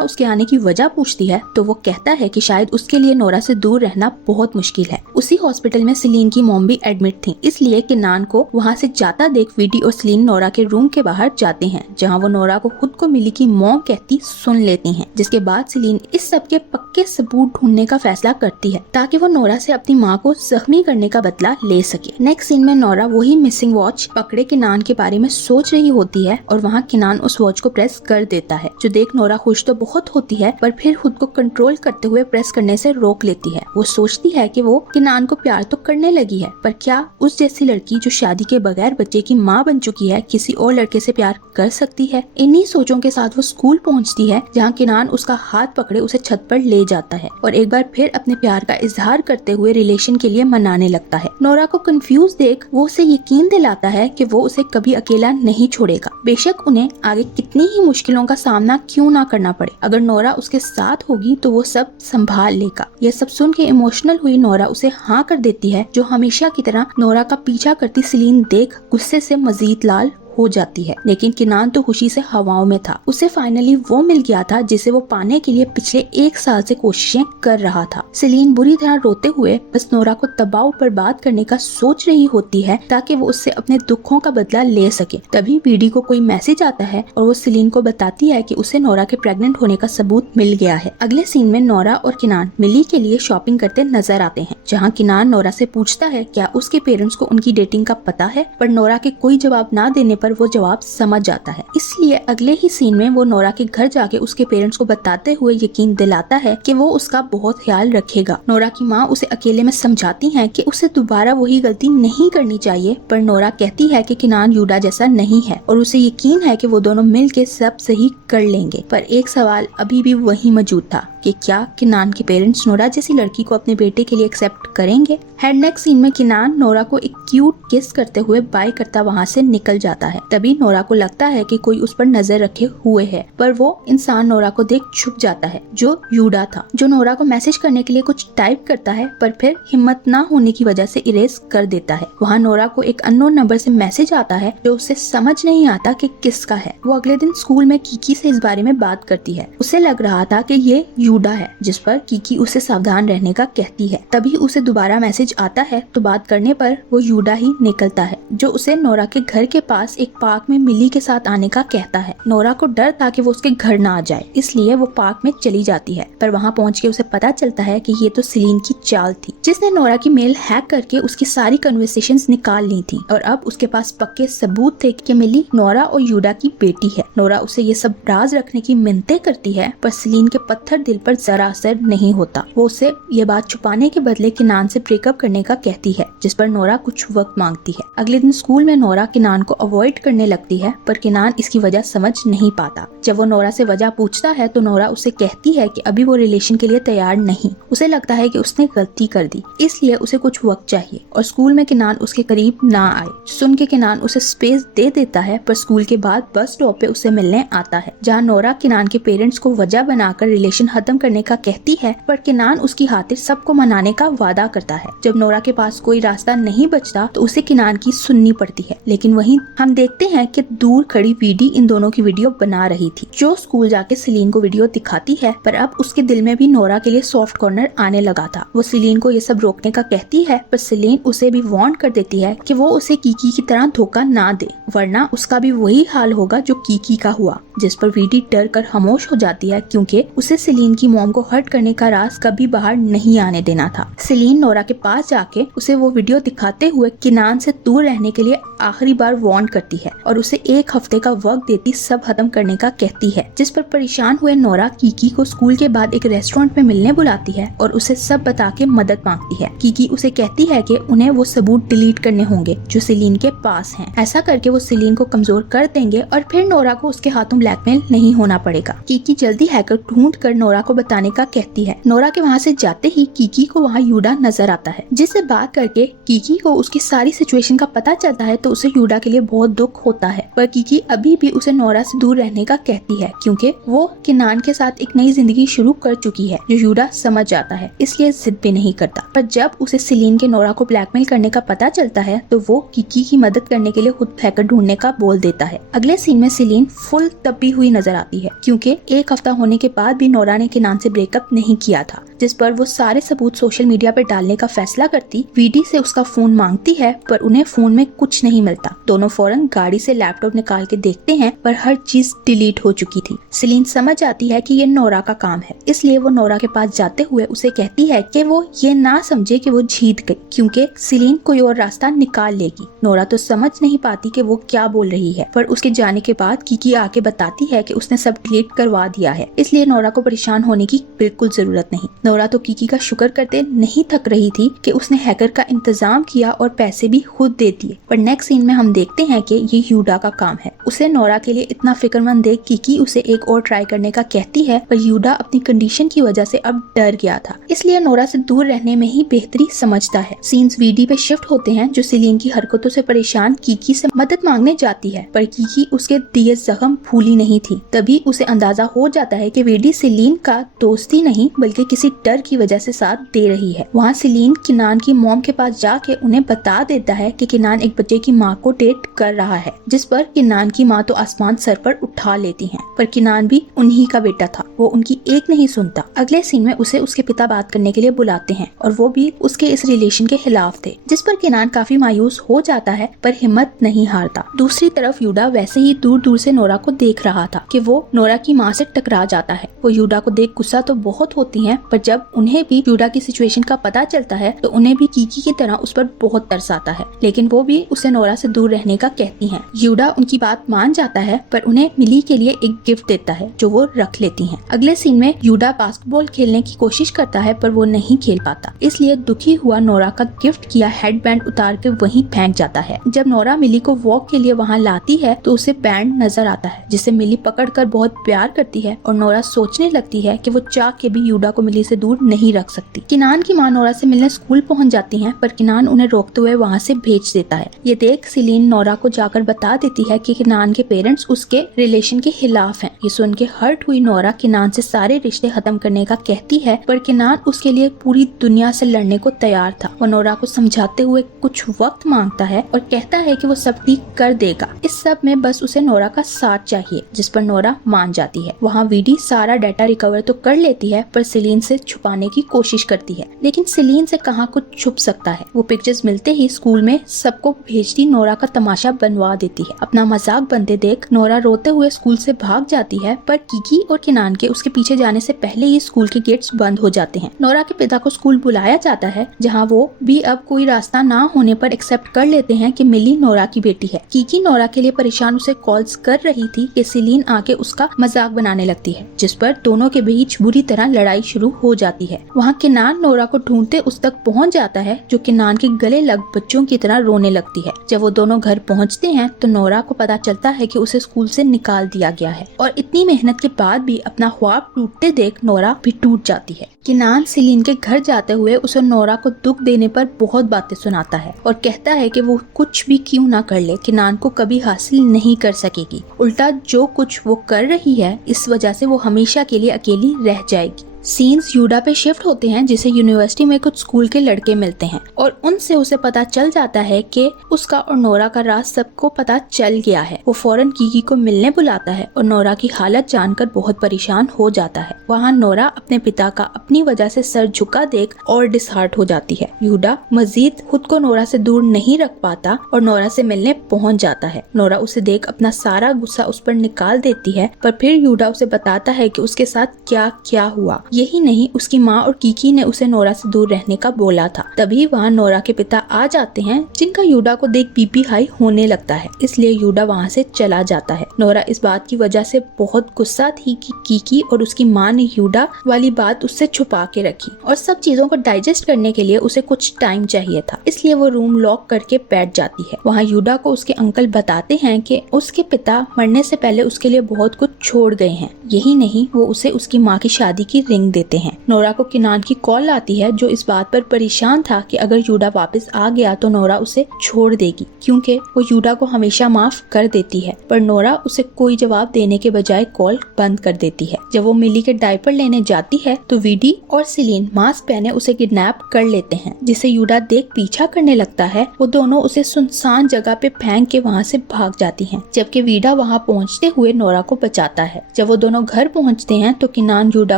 उसके आने की वजह पूछती है तो वो कहता है कि शायद उसके लिए नोरा से दूर रहना बहुत मुश्किल है। उसी हॉस्पिटल में सेलिन की मॉम भी एडमिट थी, इसलिए किनान को वहाँ से जाता देख वीडी और सेलिन नोरा के रूम के बाहर जाते हैं, जहाँ वो नोरा को खुद को मिली की मॉम कहती सुन लेती हैं। जिसके बाद सेलिन इस सब के पक्के सबूत ढूंढने का फैसला करती है ताकि वो नोरा से अपनी माँ को जख्मी करने का बदला ले सके। नेक्स्ट सीन में नोरा वही मिसिंग वॉच पकड़े किनान के बारे में सोच रही होती है और वहाँ किनान उस वॉच को प्रेस कर देता है, जो देख नोरा खुश तो बहुत होती है पर फिर खुद को कंट्रोल करते हुए प्रेस करने से रोक लेती है। वो सोचती है कि वो किनान को प्यार तो करने लगी है, पर क्या उस जैसी लड़की जो शादी के बगैर बच्चे की माँ बन चुकी है किसी और लड़के से प्यार कर सकती है। इन्हीं सोचों के साथ वो स्कूल पहुँचती है, जहाँ किनान उसका हाथ पकड़े उसे छत पर ले जाता है और एक बार फिर अपने प्यार का इजहार करते हुए रिलेशन के लिए मनाने लगता है। नोरा को कंफ्यूज देख वो उसे यकीन दिलाता है कि वो उसे कभी अकेला नहीं छोड़ेगा, बेशक उन्हें आगे कितनी ही मुश्किलों का सामना क्यों ना करना पड़े। अगर नोरा उसके साथ होगी तो वो सब संभाल लेगा। यह सब सुन के इमोशनल हुई नोरा उसे हाँ कर देती है, जो हमेशा की तरह नोरा का पीछा करती सेलिन देख गुस्से से मजीद लाल हो जाती है। लेकिन किनान तो खुशी से हवाओं में था, उसे फाइनली वो मिल गया था जिसे वो पाने के लिए पिछले 1 साल से कोशिशें कर रहा था। सेलिन बुरी तरह रोते हुए बस नोरा को तबाह और बर्बाद करने का सोच रही होती है ताकि वो उससे अपने दुखों का बदला ले सके। तभी वीडी को कोई मैसेज आता है और वो सेलिन को बताती है कि उसे नोरा के प्रेग्नेंट होने का सबूत मिल गया है। अगले सीन में नोरा और किनान मिली के लिए शॉपिंग करते नजर आते हैं, जहाँ किनान नोरा से पूछता है क्या उसके पेरेंट्स को उनकी डेटिंग का पता है, पर नोरा के कोई जवाब न देने पर वो जवाब समझ जाता है। इसलिए अगले ही सीन में वो नोरा के घर जाके उसके पेरेंट्स को बताते हुए यकीन दिलाता है कि वो उसका बहुत ख्याल रखेगा। नोरा की माँ उसे अकेले में समझाती है कि उसे दोबारा वही गलती नहीं करनी चाहिए, पर नोरा कहती है कि किनान यूडा जैसा नहीं है और उसे यकीन है कि वो दोनों मिलके सब सही कर लेंगे। पर एक सवाल अभी भी वही मौजूद था कि क्या किनान के पेरेंट्स नोरा जैसी लड़की को अपने बेटे के लिए एक्सेप्ट करेंगे। नेक्स्ट सीन में किनान नोरा को एक क्यूट किस करते हुए बाय करता वहाँ से निकल जाता है। तभी नोरा को लगता है कि कोई उस पर नजर रखे हुए है, पर वो इंसान नोरा को देख छुप जाता है, जो यूडा था, जो नोरा को मैसेज करने के लिए कुछ टाइप करता है पर फिर हिम्मत ना होने की वजह से इरेज कर देता है। वहाँ नोरा को एक अननोन नंबर से मैसेज आता है जो उसे समझ नहीं आता कि किसका है। वो अगले दिन स्कूल में कीकी से इस बारे में बात करती है। उसे लग रहा था कि ये यूडा है, जिस पर कीकी उसे सावधान रहने का कहती है। तभी उसे दोबारा मैसेज आता है तो बात करने पर वो यूडा ही निकलता है, जो उसे नोरा के घर के पास एक पार्क में मिली के साथ आने का कहता है। नोरा को डर था कि वो उसके घर ना आ जाए, इसलिए वो पार्क में चली जाती है, पर वहाँ पहुँच के उसे पता चलता है कि ये तो सेलिन की चाल थी, जिसने नोरा की मेल हैक करके उसकी सारी कन्वर्सेशंस निकाल ली थी और अब उसके पास पक्के सबूत थे कि मिली नोरा और यूडा की बेटी है। नोरा उसे ये सब राज रखने की मिन्नतें करती है, पर सेलिन के पत्थर दिल पर जरा असर नहीं होता। वो उसे ये बात छुपाने के बदले किनान से ब्रेकअप करने का कहती है, जिस पर नोरा कुछ वक्त मांगती है। अगले दिन स्कूल में नोरा किनान को अवॉइड करने लगती है, पर किनान इसकी वजह समझ नहीं पाता। जब वो नोरा से वजह पूछता है तो नोरा उसे कहती है कि अभी वो रिलेशन के लिए तैयार नहीं। उसे लगता है कि उसने गलती कर दी, इसलिए उसे कुछ वक्त चाहिए और स्कूल में किनान उसके करीब ना आए। सुन के किनान उसे स्पेस दे देता है, पर स्कूल के बाद बस स्टॉप पे उसे मिलने आता है, जहाँ नोरा किनान के पेरेंट्स को वजह बनाकर रिलेशन खत्म करने का कहती है, पर किनान उसकी खातिर सबको मनाने का वादा करता है। जब नोरा के पास कोई रास्ता नहीं बचता तो उसे किनान की सुननी पड़ती है, लेकिन वहीं हम देखते हैं कि दूर खड़ी वीडी इन दोनों की वीडियो बना रही थी, जो स्कूल जाके सेलिन को वीडियो दिखाती है। पर अब उसके दिल में भी नोरा के लिए सॉफ्ट कॉर्नर आने लगा था। वो सेलिन को ये सब रोकने का कहती है, पर सेलिन उसे भी वार्न कर देती है कि वो उसे कीकी की तरह धोखा ना दे, वरना उसका भी वही हाल होगा जो कीकी का हुआ। जिस पर वीडी डर कर खामोश हो जाती है, क्योंकि उसे सेलिन की मॉम को हर्ट करने का राज कभी बाहर नहीं आने देना था। सेलिन नोरा के पास जाके उसे वो वीडियो दिखाते हुए किनान से दूर रहने के लिए आखिरी बार वार्न करती करती है और उसे 1 हफ्ते का वक्त देती सब खत्म करने का कहती है, जिस पर परेशान हुए नोरा कीकी को स्कूल के बाद एक रेस्टोरेंट में मिलने बुलाती है और उसे सब बता के मदद मांगती है। कीकी उसे कहती है कि उन्हें वो सबूत डिलीट करने होंगे जो सेलिन के पास हैं। ऐसा करके वो सेलिन को कमजोर कर देंगे और फिर नोरा को उसके हाथों ब्लैकमेल नहीं होना पड़ेगा। कीकी जल्दी हैकर ढूंढ कर नोरा को बताने का कहती है। नोरा के वहाँ से जाते ही कीकी को वहाँ यूडा नजर आता है, जिससे बात करके कीकी को उसकी सारी सिचुएशन का पता चलता है तो उसे यूडा के लिए बहुत दुख होता है। पर कीकी अभी भी उसे नोरा से दूर रहने का कहती है क्योंकि वो किनान के साथ एक नई जिंदगी शुरू कर चुकी है, जो यूडा समझ जाता है, इसलिए जिद भी नहीं करता। पर जब उसे सेलिन के नोरा को ब्लैकमेल करने का पता चलता है तो वो कीकी की मदद करने के लिए खुद हैकर ढूंढने का बोल देता है। अगले सीन में सेलिन फुल तपी हुई नजर आती है क्योंकि 1 हफ्ता होने के बाद भी नोरा ने किनान से ब्रेकअप नहीं किया था, जिस पर वो सारे सबूत सोशल मीडिया पर डालने का फैसला करती। वीडी से उसका फोन मांगती है पर उन्हें फोन में कुछ नहीं मिलता। दोनों फौरन गाड़ी से लैपटॉप निकाल के देखते हैं पर हर चीज डिलीट हो चुकी थी। सेलिन समझ आती है कि ये नोरा का काम है, इसलिए वो नोरा के पास जाते हुए उसे कहती है कि वो ये ना समझे कि वो जीत गई क्योंकि सेलिन कोई और रास्ता निकाल लेगी। नोरा तो समझ नहीं पाती कि वो क्या बोल रही है, पर उसके जाने के बाद कीकी आके बताती है कि उसने सब डिलीट करवा दिया है, इसलिए नोरा को परेशान होने की बिल्कुल जरूरत नहीं। नोरा तो कीकी का शुक्र करते नहीं थक रही थी कि उसने हैकर का इंतजाम किया और पैसे भी खुद दे दिए। पर नेक्स्ट सीन में हम देखते हैं कि ये यूडा का काम है। उसे नोरा के लिए इतना फिक्रमंद देख कीकी उसे एक और ट्राई करने का कहती है, पर यूडा अपनी कंडीशन की वजह से अब डर गया था, इसलिए नोरा से दूर रहने में ही बेहतरी समझता है। सीन्स वीडी पे शिफ्ट होते हैं, जो सेलिन की हरकतों से परेशान कीकी से मदद मांगने जाती है, पर कीकी उसके दिए जख्म भूली नहीं थी। तभी उसे अंदाजा हो जाता है कि वीडी सेलिन का दोस्ती नहीं बल्कि किसी डर की वजह से साथ दे रही है। वहाँ सेलिन किनान की मॉम के पास जाके उन्हें बता देता है कि किनान एक बच्चे की माँ को डेट कर रहा है, जिस पर किनान की माँ तो आसमान सर पर उठा लेती हैं। पर किनान भी उन्हीं का बेटा था, वो उनकी एक नहीं सुनता। अगले सीन में उसे उसके पिता बात करने के लिए बुलाते हैं और वो भी उसके इस रिलेशन के खिलाफ थे, जिस पर किनान काफी मायूस हो जाता है पर हिम्मत नहीं हारता। दूसरी तरफ यूडा वैसे ही दूर दूर से नोरा को देख रहा था कि वो नोरा की माँ से टकरा जाता है। वो यूडा को देख गुस्सा तो बहुत होती हैं, पर जब उन्हें भी यूडा की सिचुएशन का पता चलता है तो उन्हें भी कीकी की तरह उस पर बहुत तरस आता है, लेकिन वो भी उसे नोरा से दूर रहने का कहती हैं। यूडा उनकी बात मान जाता है पर उन्हें मिली के लिए एक गिफ्ट देता है जो वो रख लेती हैं। अगले सीन में यूडा बास्केटबॉल खेलने की कोशिश करता है पर वो नहीं खेल पाता, इसलिए दुखी हुआ नोरा का गिफ्ट किया हेडबैंड उतार के वहीं फेंक जाता है। जब नोरा मिली को वॉक के लिए वहाँ लाती है तो उसे बैंड नजर आता है, जिसे मिली पकड़कर बहुत प्यार करती है और नोरा सोचने लगती है कि वो चाह के भी यूडा को मिली से दूर नहीं रख सकती। किनान की माँ नोरा से मिलने स्कूल पहुँच जाती है, पर किनान उन्हें रोकते हुए वहाँ से भेज देता है। ये देख सेलिन नोरा को जाकर बता देती है कि किनान के पेरेंट्स उसके रिलेशन के खिलाफ हैं। ये सुन के हर्ट हुई नोरा किनान से सारे रिश्ते खत्म करने का कहती है, पर किनान उसके लिए पूरी दुनिया से लड़ने को तैयार था। वो नोरा को समझाते हुए कुछ वक्त मांगता है और कहता है कि वो सब ठीक कर देगा, इस सब में बस उसे नोरा का साथ चाहिए, जिस पर नोरा मान जाती है। वहाँ वीडी सारा डाटा रिकवर तो कर लेती है पर सेलिन से छुपाने की कोशिश करती है, लेकिन सेलिन से कहाँ कुछ छुप सकता है। वो पिक्चर्स मिलते ही स्कूल में सबको भेजती नोरा का तमाशा बनवा देती है। अपना मजाक बनते देख नोरा रोते हुए स्कूल से भाग जाती है, पर कीकी और किनान के उसके पीछे जाने से पहले ही स्कूल के गेट्स बंद हो जाते हैं। नोरा के पिता को स्कूल बुलाया जाता है, जहाँ वो भी अब कोई रास्ता ना होने पर एक्सेप्ट कर लेते हैं कि मिली नोरा की बेटी है। कीकी नोरा के लिए परेशान उसे कॉल्स कर रही थी कि सेलिन आके उसका मजाक बनाने लगती है, जिस पर दोनों के बीच बुरी तरह लड़ाई शुरू हो जाती है। वहाँ किनान नोरा को ढूंढते उस तक पहुँच जाता है, जो किनान के गले लग बच्चों की तरह रोने लगती है। जब वो दोनों घर पहुँचते हैं तो नोरा को पता चलता है कि उसे स्कूल से निकाल दिया गया है, और इतनी मेहनत के बाद भी अपना ख्वाब टूटते देख नोरा भी टूट जाती है। किनान सेलिन के घर जाते हुए उसे नोरा को दुख देने पर बहुत बातें सुनाता है और कहता है कि वो कुछ भी क्यों ना कर ले, किनान को कभी हासिल नहीं कर सकेगी। उल्टा जो कुछ वो कर रही है इस वजह से वो हमेशा के लिए अकेली रह जाएगी। सीन्स यूडा पे शिफ्ट होते हैं, जिसे यूनिवर्सिटी में कुछ स्कूल के लड़के मिलते हैं और उनसे उसे पता चल जाता है कि उसका और नोरा का राज सबको पता चल गया है। वो फौरन कीकी को मिलने बुलाता है और नोरा की हालत जानकर बहुत परेशान हो जाता है। वहाँ नोरा अपने पिता का अपनी वजह से सर झुका देख और डिसहार्ट हो जाती है। यूडा मजीद खुद को नोरा से दूर नहीं रख पाता और नोरा से मिलने पहुँच जाता है। नोरा उसे देख अपना सारा गुस्सा उस पर निकाल देती है, पर फिर यूडा उसे बताता है कि उसके साथ क्या क्या हुआ यही नहीं, उसकी माँ और कीकी ने उसे नोरा से दूर रहने का बोला था। तभी वहाँ नोरा के पिता आ जाते हैं, जिनका यूडा को देख बीपी हाई होने लगता है, इसलिए यूडा वहाँ से चला जाता है। नोरा इस बात की वजह से बहुत गुस्सा थी कि कीकी और उसकी माँ ने यूडा वाली बात उससे छुपा के रखी और सब चीजों को डाइजेस्ट करने के लिए उसे कुछ टाइम चाहिए था, इसलिए वो रूम लॉक करके बैठ जाती है। वहाँ यूडा को उसके अंकल बताते हैं कि उसके पिता मरने से पहले उसके लिए बहुत कुछ छोड़ गए हैं। यही नहीं, वो उसे उसकी माँ की शादी की रिंग देते हैं। नोरा को किनान की कॉल आती है, जो इस बात पर परेशान था कि अगर यूडा वापस आ गया तो नोरा उसे छोड़ देगी, क्योंकि वो यूडा को हमेशा माफ कर देती है। पर नोरा उसे कोई जवाब देने के बजाय कॉल बंद कर देती है। जब वो मिली के डायपर लेने जाती है तो वीडी और सिलीन मास्क पहने उसे किडनैप कर लेते हैं, जिसे यूडा देख पीछा करने लगता है। वो दोनों उसे सुनसान जगह पे फेंक के वहाँ से भाग जाती हैं, जबकि वीडा वहाँ पहुँचते हुए नोरा को बचाता है। जब वो दोनों घर पहुँचते हैं तो किनान यूडा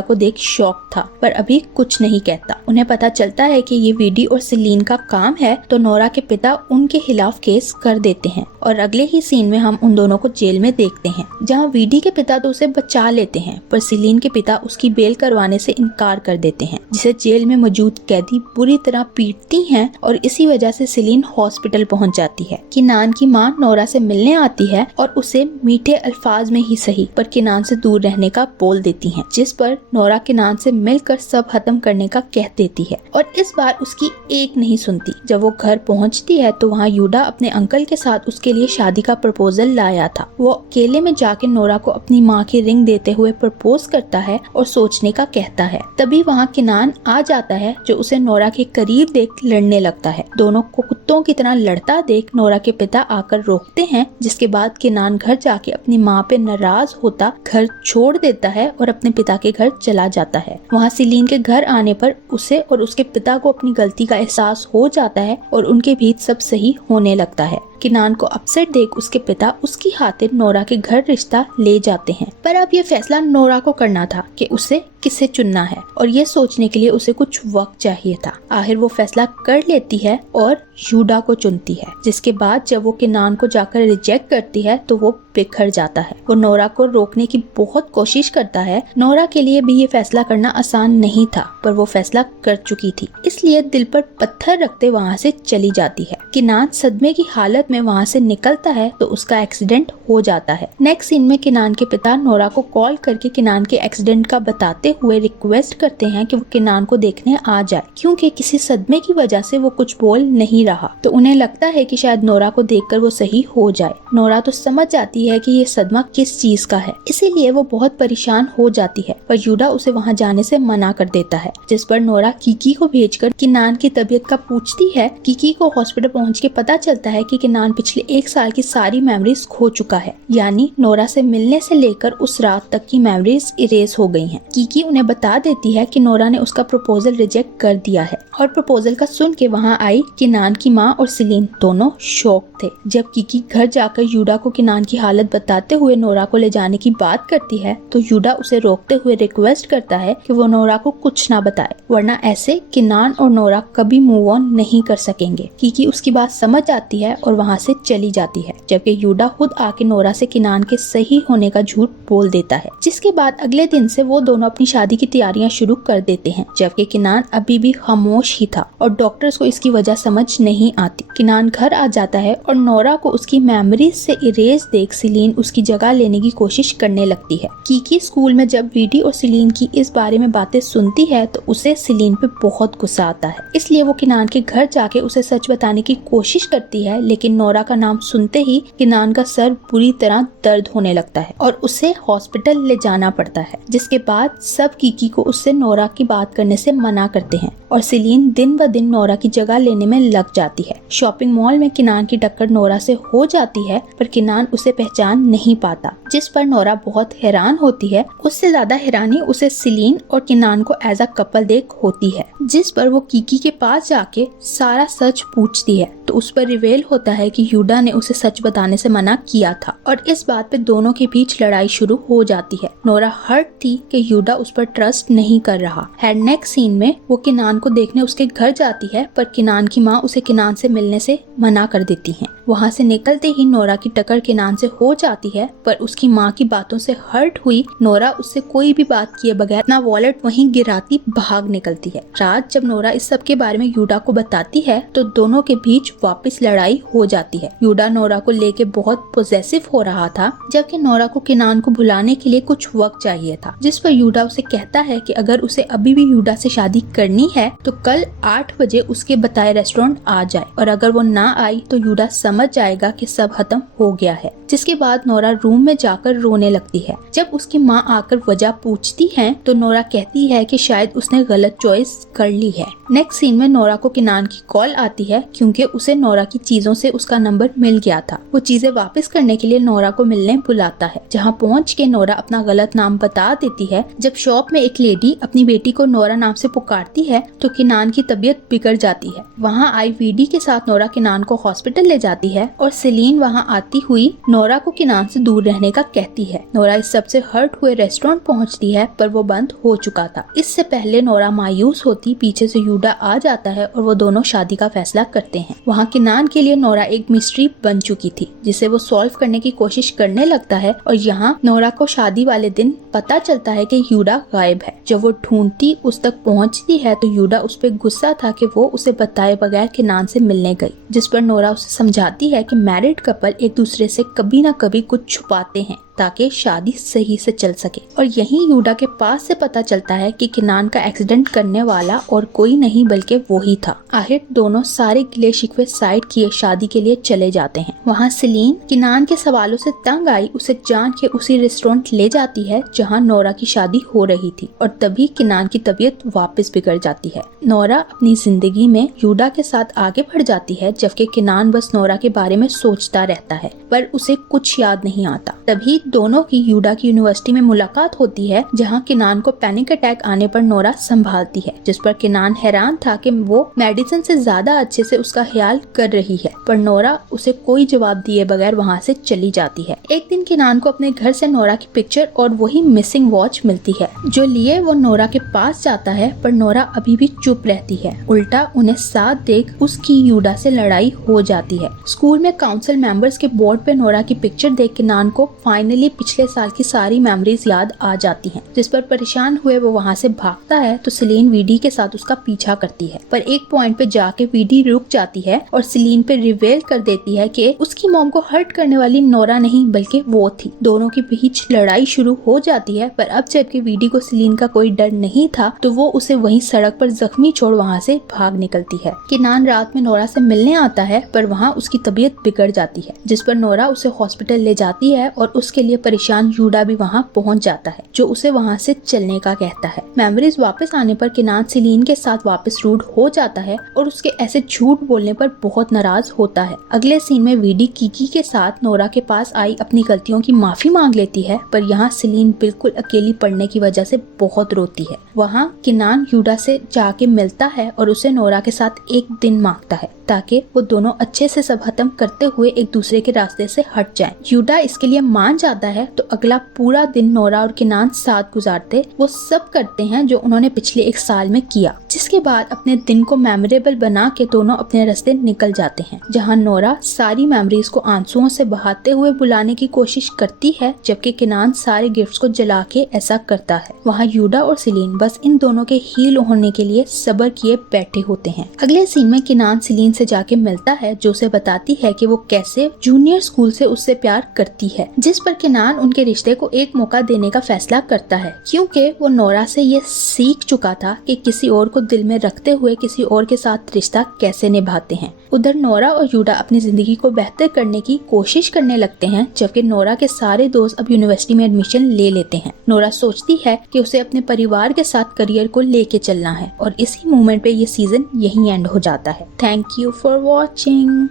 को देख शॉक था, पर अभी कुछ नहीं कहता। उन्हें पता चलता है कि ये वीडी और सिलीन का काम है, तो नोरा के पिता उनके खिलाफ केस कर देते हैं और अगले ही सीन में हम उन दोनों को जेल में देखते हैं, जहाँ वीडी के पिता तो उसे बचा लेते हैं, पर सिलीन के पिता उसकी बेल करवाने से इनकार कर देते हैं, जिसे जेल में मौजूद कैदी बुरी तरह पीटती हैं और इसी वजह से सिलीन हॉस्पिटल पहुंच जाती है। किनान की माँ नोरा से मिलने आती है और उसे मीठे अल्फाज में ही सही पर किनान से दूर रहने का बोल देती हैं, जिस पर नोरा किनान से मिलकर सब खत्म करने का कह देती है और इस बार उसकी एक नहीं सुनती। जब वो घर पहुंचती है तो वहाँ यूडा अपने अंकल के साथ उसके लिए शादी का प्रपोजल लाया था। वो अकेले में जाके नोरा को अपनी माँ की रिंग देते हुए प्रपोज करता है और सोचने का कहता है। तभी वहाँ किनान आ जाता है, जो उसे नोरा के करीब देख लड़ने लगता है। दोनों को कुत्तों की तरह लड़ता देख नोरा के पिता आकर रोकते हैं, जिसके बाद किनान घर जाके अपनी माँ पे नाराज होता घर छोड़ देता है और अपने पिता के घर चला जाता है। वहाँ सिलीन के घर आने पर उसे और उसके पिता को अपनी गलती का एहसास हो जाता है और उनके बीच सब सही होने लगता है। किनान को अपसेट देख उसके पिता उसकी खातिर नोरा के घर रिश्ता ले जाते हैं, पर अब ये फैसला नोरा को करना था कि उसे किसे चुनना है और ये सोचने के लिए उसे कुछ वक्त चाहिए था। आखिर वो फैसला कर लेती है और यूडा को चुनती है, जिसके बाद जब वो किनान को जाकर रिजेक्ट करती है तो वो बिखर जाता है। वो नोरा को रोकने की बहुत कोशिश करता है। नोरा के लिए भी ये फैसला करना आसान नहीं था, पर वो फैसला कर चुकी थी, इसलिए दिल पर पत्थर रखते वहाँ से चली जाती है। किनान सदमे की हालत में वहाँ से निकलता है तो उसका एक्सीडेंट हो जाता है। नेक्स्ट सीन में किनान के पिता नोरा को कॉल करके किनान के एक्सीडेंट का बताते हुए रिक्वेस्ट करते हैं कि वो किनान को देखने आ जाए, क्योंकि किसी सदमे की वजह से वो कुछ बोल नहीं रहा। तो उन्हें लगता है कि शायद नोरा को देखकर वो सही हो जाए। नोरा तो समझ जाती है कि ये सदमा किस चीज का है, इसीलिए वो बहुत परेशान हो जाती है, पर यूडा उसे वहाँ जाने से मना कर देता है, जिस पर नोरा कीकी को भेजकर किनान की तबीयत का पूछती है। कीकी को हॉस्पिटल पहुँच के पता चलता है कि किनान पिछले 1 साल की सारी मेमोरीज खो चुका है, यानी नोरा से मिलने से लेकर उस रात तक की मेमोरीज इरेज हो गई हैं। कीकी उन्हें बता देती है कि नोरा ने उसका प्रपोजल रिजेक्ट कर दिया है और प्रपोजल का सुन के वहाँ आई किनान की माँ और सिलीन दोनों शॉक थे। जब कीकी घर जाकर यूडा को किनान की हालत बताते हुए नोरा को ले जाने की बात करती है तो यूडा उसे रोकते हुए रिक्वेस्ट करता है कि वो नोरा को कुछ ना बताए, वरना ऐसे किनान और नोरा कभी मूव ऑन नहीं कर सकेंगे। कीकी उसकी बात समझ आती है और वहाँ से चली जाती है, जबकि यूडा खुद आके नोरा से किनान के सही होने का झूठ बोल देता है, जिसके बाद अगले दिन से वो दोनों अपनी शादी की तैयारियां शुरू कर देते हैं, जबकि किनान अभी भी खामोश ही था और डॉक्टर्स को इसकी वजह समझ नहीं आती। किनान घर आ जाता है और नोरा को उसकी मेमोरीज से इरेज देख सिलीन उसकी जगह लेने की कोशिश करने लगती है। कीकी स्कूल में जब वीडी और सिलीन की इस बारे में बातें सुनती है तो उसे सिलीन पे बहुत गुस्सा आता है, इसलिए वो किनान के घर जाके उसे सच बताने की कोशिश करती है, लेकिन नोरा का नाम सुनते ही किनान का सर बुरी तरह दर्द होने लगता है और उसे हॉस्पिटल ले जाना पड़ता है, जिसके बाद सब कीकी को उससे नोरा की बात करने से मना करते हैं और सिलीन दिन ब दिन नोरा की जगह लेने में लग जाती है। शॉपिंग मॉल में किनान की टक्कर नोरा से हो जाती है, पर किनान उसे पहचान नहीं पाता, जिस पर नोरा बहुत हैरान होती है। उससे ज्यादा हैरानी उसे सिलीन और किनान को एज अ कपल देख होती है, जिस पर वो कीकी के पास जाके सारा सच पूछती है तो उस पर रिवेल होता है कि यूडा ने उसे सच बताने से मना किया था और इस बात पे दोनों के बीच लड़ाई शुरू हो जाती है। नोरा हर्ट थी कि यूडा उस पर ट्रस्ट नहीं कर रहा है। नेक्स्ट सीन में वो किनान को देखने उसके घर जाती है, पर किनान की माँ उसे किनान से मिलने से मना कर देती है। वहाँ से निकलते ही नोरा की टक्कर किनान से हो जाती है, पर उसकी माँ की बातों से हर्ट हुई नोरा उससे कोई भी बात किए बगैर अपना वॉलेट वहीं गिराती भाग निकलती है। रात जब नोरा इस सब के बारे में यूडा को बताती है तो दोनों के बीच वापस लड़ाई हो जाती है। यूडा नोरा को लेके बहुत पोजेसिव हो रहा था, जबकि नोरा को किनान को भुलाने के लिए कुछ वक्त चाहिए था, जिस पर यूडा उसे कहता है कि अगर उसे अभी भी यूडा से शादी करनी है तो कल 8 बजे उसके बताए रेस्टोरेंट आ जाए, और अगर वो ना आई तो यूडा समझ जाएगा कि सब खत्म हो गया है। जिसके बाद नोरा रूम में जाकर रोने लगती है। जब उसकी माँ आकर वजह पूछती है तो नोरा कहती है कि शायद उसने गलत चॉइस कर ली है। नेक्स्ट सीन में नोरा को किनान की कॉल आती है क्योंकि उसे नोरा की चीजों से उसका नंबर मिल गया था। वो चीजें वापस करने के लिए नोरा को मिलने बुलाता है, जहाँ पहुँच के नोरा अपना गलत नाम बता देती है। जब शॉप में एक लेडी अपनी बेटी को नोरा नाम से पुकारती है तो किनान की तबीयत बिगड़ जाती है। वहाँ आई वीडी के साथ नोरा किनान को हॉस्पिटल ले जाती है और सेलिन वहाँ आती हुई नोरा को किनान से दूर रहने का कहती है। नोरा इस सबसे हर्ट हुए रेस्टोरेंट पहुँचती है, पर वो बंद हो चुका था। इससे पहले नोरा मायूस होती पीछे से यूडा आ जाता है और वो दोनों शादी का फैसला करते हैं। वहाँ किनान के लिए नोरा एक मिस्ट्री बन चुकी थी, जिसे वो सॉल्व करने की कोशिश करने लगता है, और यहाँ नोरा को शादी वाले दिन पता चलता है कि यूडा गायब है। जब वो ढूंढती उस तक पहुँचती है तो यूडा उस पर गुस्सा था कि वो उसे बताए बगैर किनान से मिलने गई, जिस पर नोरा उसे समझाती है कि मैरिड कपल एक दूसरे से कभी न कभी कुछ छुपाते हैं ताकि शादी सही से चल सके। और यहीं यूडा के पास से पता चलता है कि किनान का एक्सीडेंट करने वाला और कोई नहीं बल्कि वो ही था। आखिर दोनों सारे गिले शिकवे साइड किए शादी के लिए चले जाते हैं। वहाँ सेलिन किनान के सवालों से तंग आई उसे जान के उसी रेस्टोरेंट ले जाती है जहाँ नोरा की शादी हो रही थी, और तभी किनान की तबीयत वापस बिगड़ जाती है। नोरा अपनी जिंदगी में यूडा के साथ आगे बढ़ जाती है, जबकि किनान बस नोरा के बारे में सोचता रहता है, पर उसे कुछ याद नहीं आता। तभी दोनों की यूडा की यूनिवर्सिटी में मुलाकात होती है, जहां किनान को पैनिक अटैक आने पर नोरा संभालती है, जिस पर किनान हैरान था कि वो मेडिसिन से ज्यादा अच्छे से उसका ख्याल कर रही है, पर नोरा उसे कोई जवाब दिए बगैर वहां से चली जाती है। एक दिन किनान को अपने घर से नोरा की पिक्चर और वही मिसिंग वॉच मिलती है, जो लिए वो नोरा के पास जाता है, पर नोरा अभी भी चुप रहती है। उल्टा उन्हें साथ देख उसकी यूडा से लड़ाई हो जाती है। स्कूल में काउंसिल मेंबर्स के बोर्ड पे नोरा की पिक्चर देख किनान को फाइनली पिछले साल की सारी मेमोरीज याद आ जाती हैं, जिस पर परेशान हुए वो वहाँ से भागता है तो सेलिन वीडी के साथ उसका पीछा करती है, पर एक पॉइंट पे जाके वीडी रुक जाती है और सेलिन पे रिवेल कर देती है कि उसकी मॉम को हर्ट करने वाली नोरा नहीं बल्कि वो थी। दोनों के बीच लड़ाई शुरू हो जाती है, पर अब जबकि वीडी को सेलिन का कोई डर नहीं था तो वो उसे वहीं सड़क पर जख्मी छोड़ वहाँ से भाग निकलती है। किनान रात में नोरा से मिलने आता है, पर वहाँ उसकी तबीयत बिगड़ जाती है, जिस पर नोरा उसे हॉस्पिटल ले जाती है और उसके लिए परेशान यूडा भी वहाँ पहुँच जाता है, जो उसे वहाँ से चलने का कहता है। मेमोरीज वापस आने पर किनान सेलिन के साथ वापस रूड हो जाता है और उसके ऐसे झूठ बोलने पर बहुत नाराज होता है। अगले सीन में वीडी किकी के साथ नोरा के पास आई अपनी गलतियों की माफी मांग लेती है, पर यहाँ सेलिन बिल्कुल अकेली पड़ने की वजह से बहुत रोती है। वहाँ किनान यूडा से जाके मिलता है और उसे नोरा के साथ एक दिन मांगता है ताकि वो दोनों अच्छे से सब खत्म करते हुए एक दूसरे के रास्ते से हट जाएं। यूडा इसके लिए मान जाता है तो अगला पूरा दिन नोरा और किनान साथ गुजारते वो सब करते हैं जो उन्होंने पिछले 1 साल में किया, जिसके बाद अपने दिन को मेमोरेबल बना के दोनों अपने रास्ते निकल जाते हैं, जहां नोरा सारी मेमोरीज को आंसुओं से बहाते हुए बुलाने की कोशिश करती है, जबकि किनान सारे गिफ्ट्स को जला के ऐसा करता है। वहाँ यूडा और सेलिन बस इन दोनों के हील होने के लिए सब्र किए बैठे होते हैं। अगले सीन में किनान सेलिन से जाके मिलता है, जो उसे बताती है कि वो कैसे जूनियर स्कूल से उससे प्यार करती है, जिस पर किनान उनके रिश्ते को एक मौका देने का फैसला करता है, क्योंकि वो नोरा से ये सीख चुका था कि किसी और को दिल में रखते हुए किसी और के साथ रिश्ता कैसे निभाते हैं। उधर नोरा और यूडा अपनी जिंदगी को बेहतर करने की कोशिश करने लगते हैं, जबकि नोरा के सारे दोस्त अब यूनिवर्सिटी में एडमिशन ले लेते हैं। नोरा सोचती है कि उसे अपने परिवार के साथ करियर को लेके चलना है, और इसी मोमेंट पे ये सीजन यहीं एंड हो जाता है। Thank you for watching.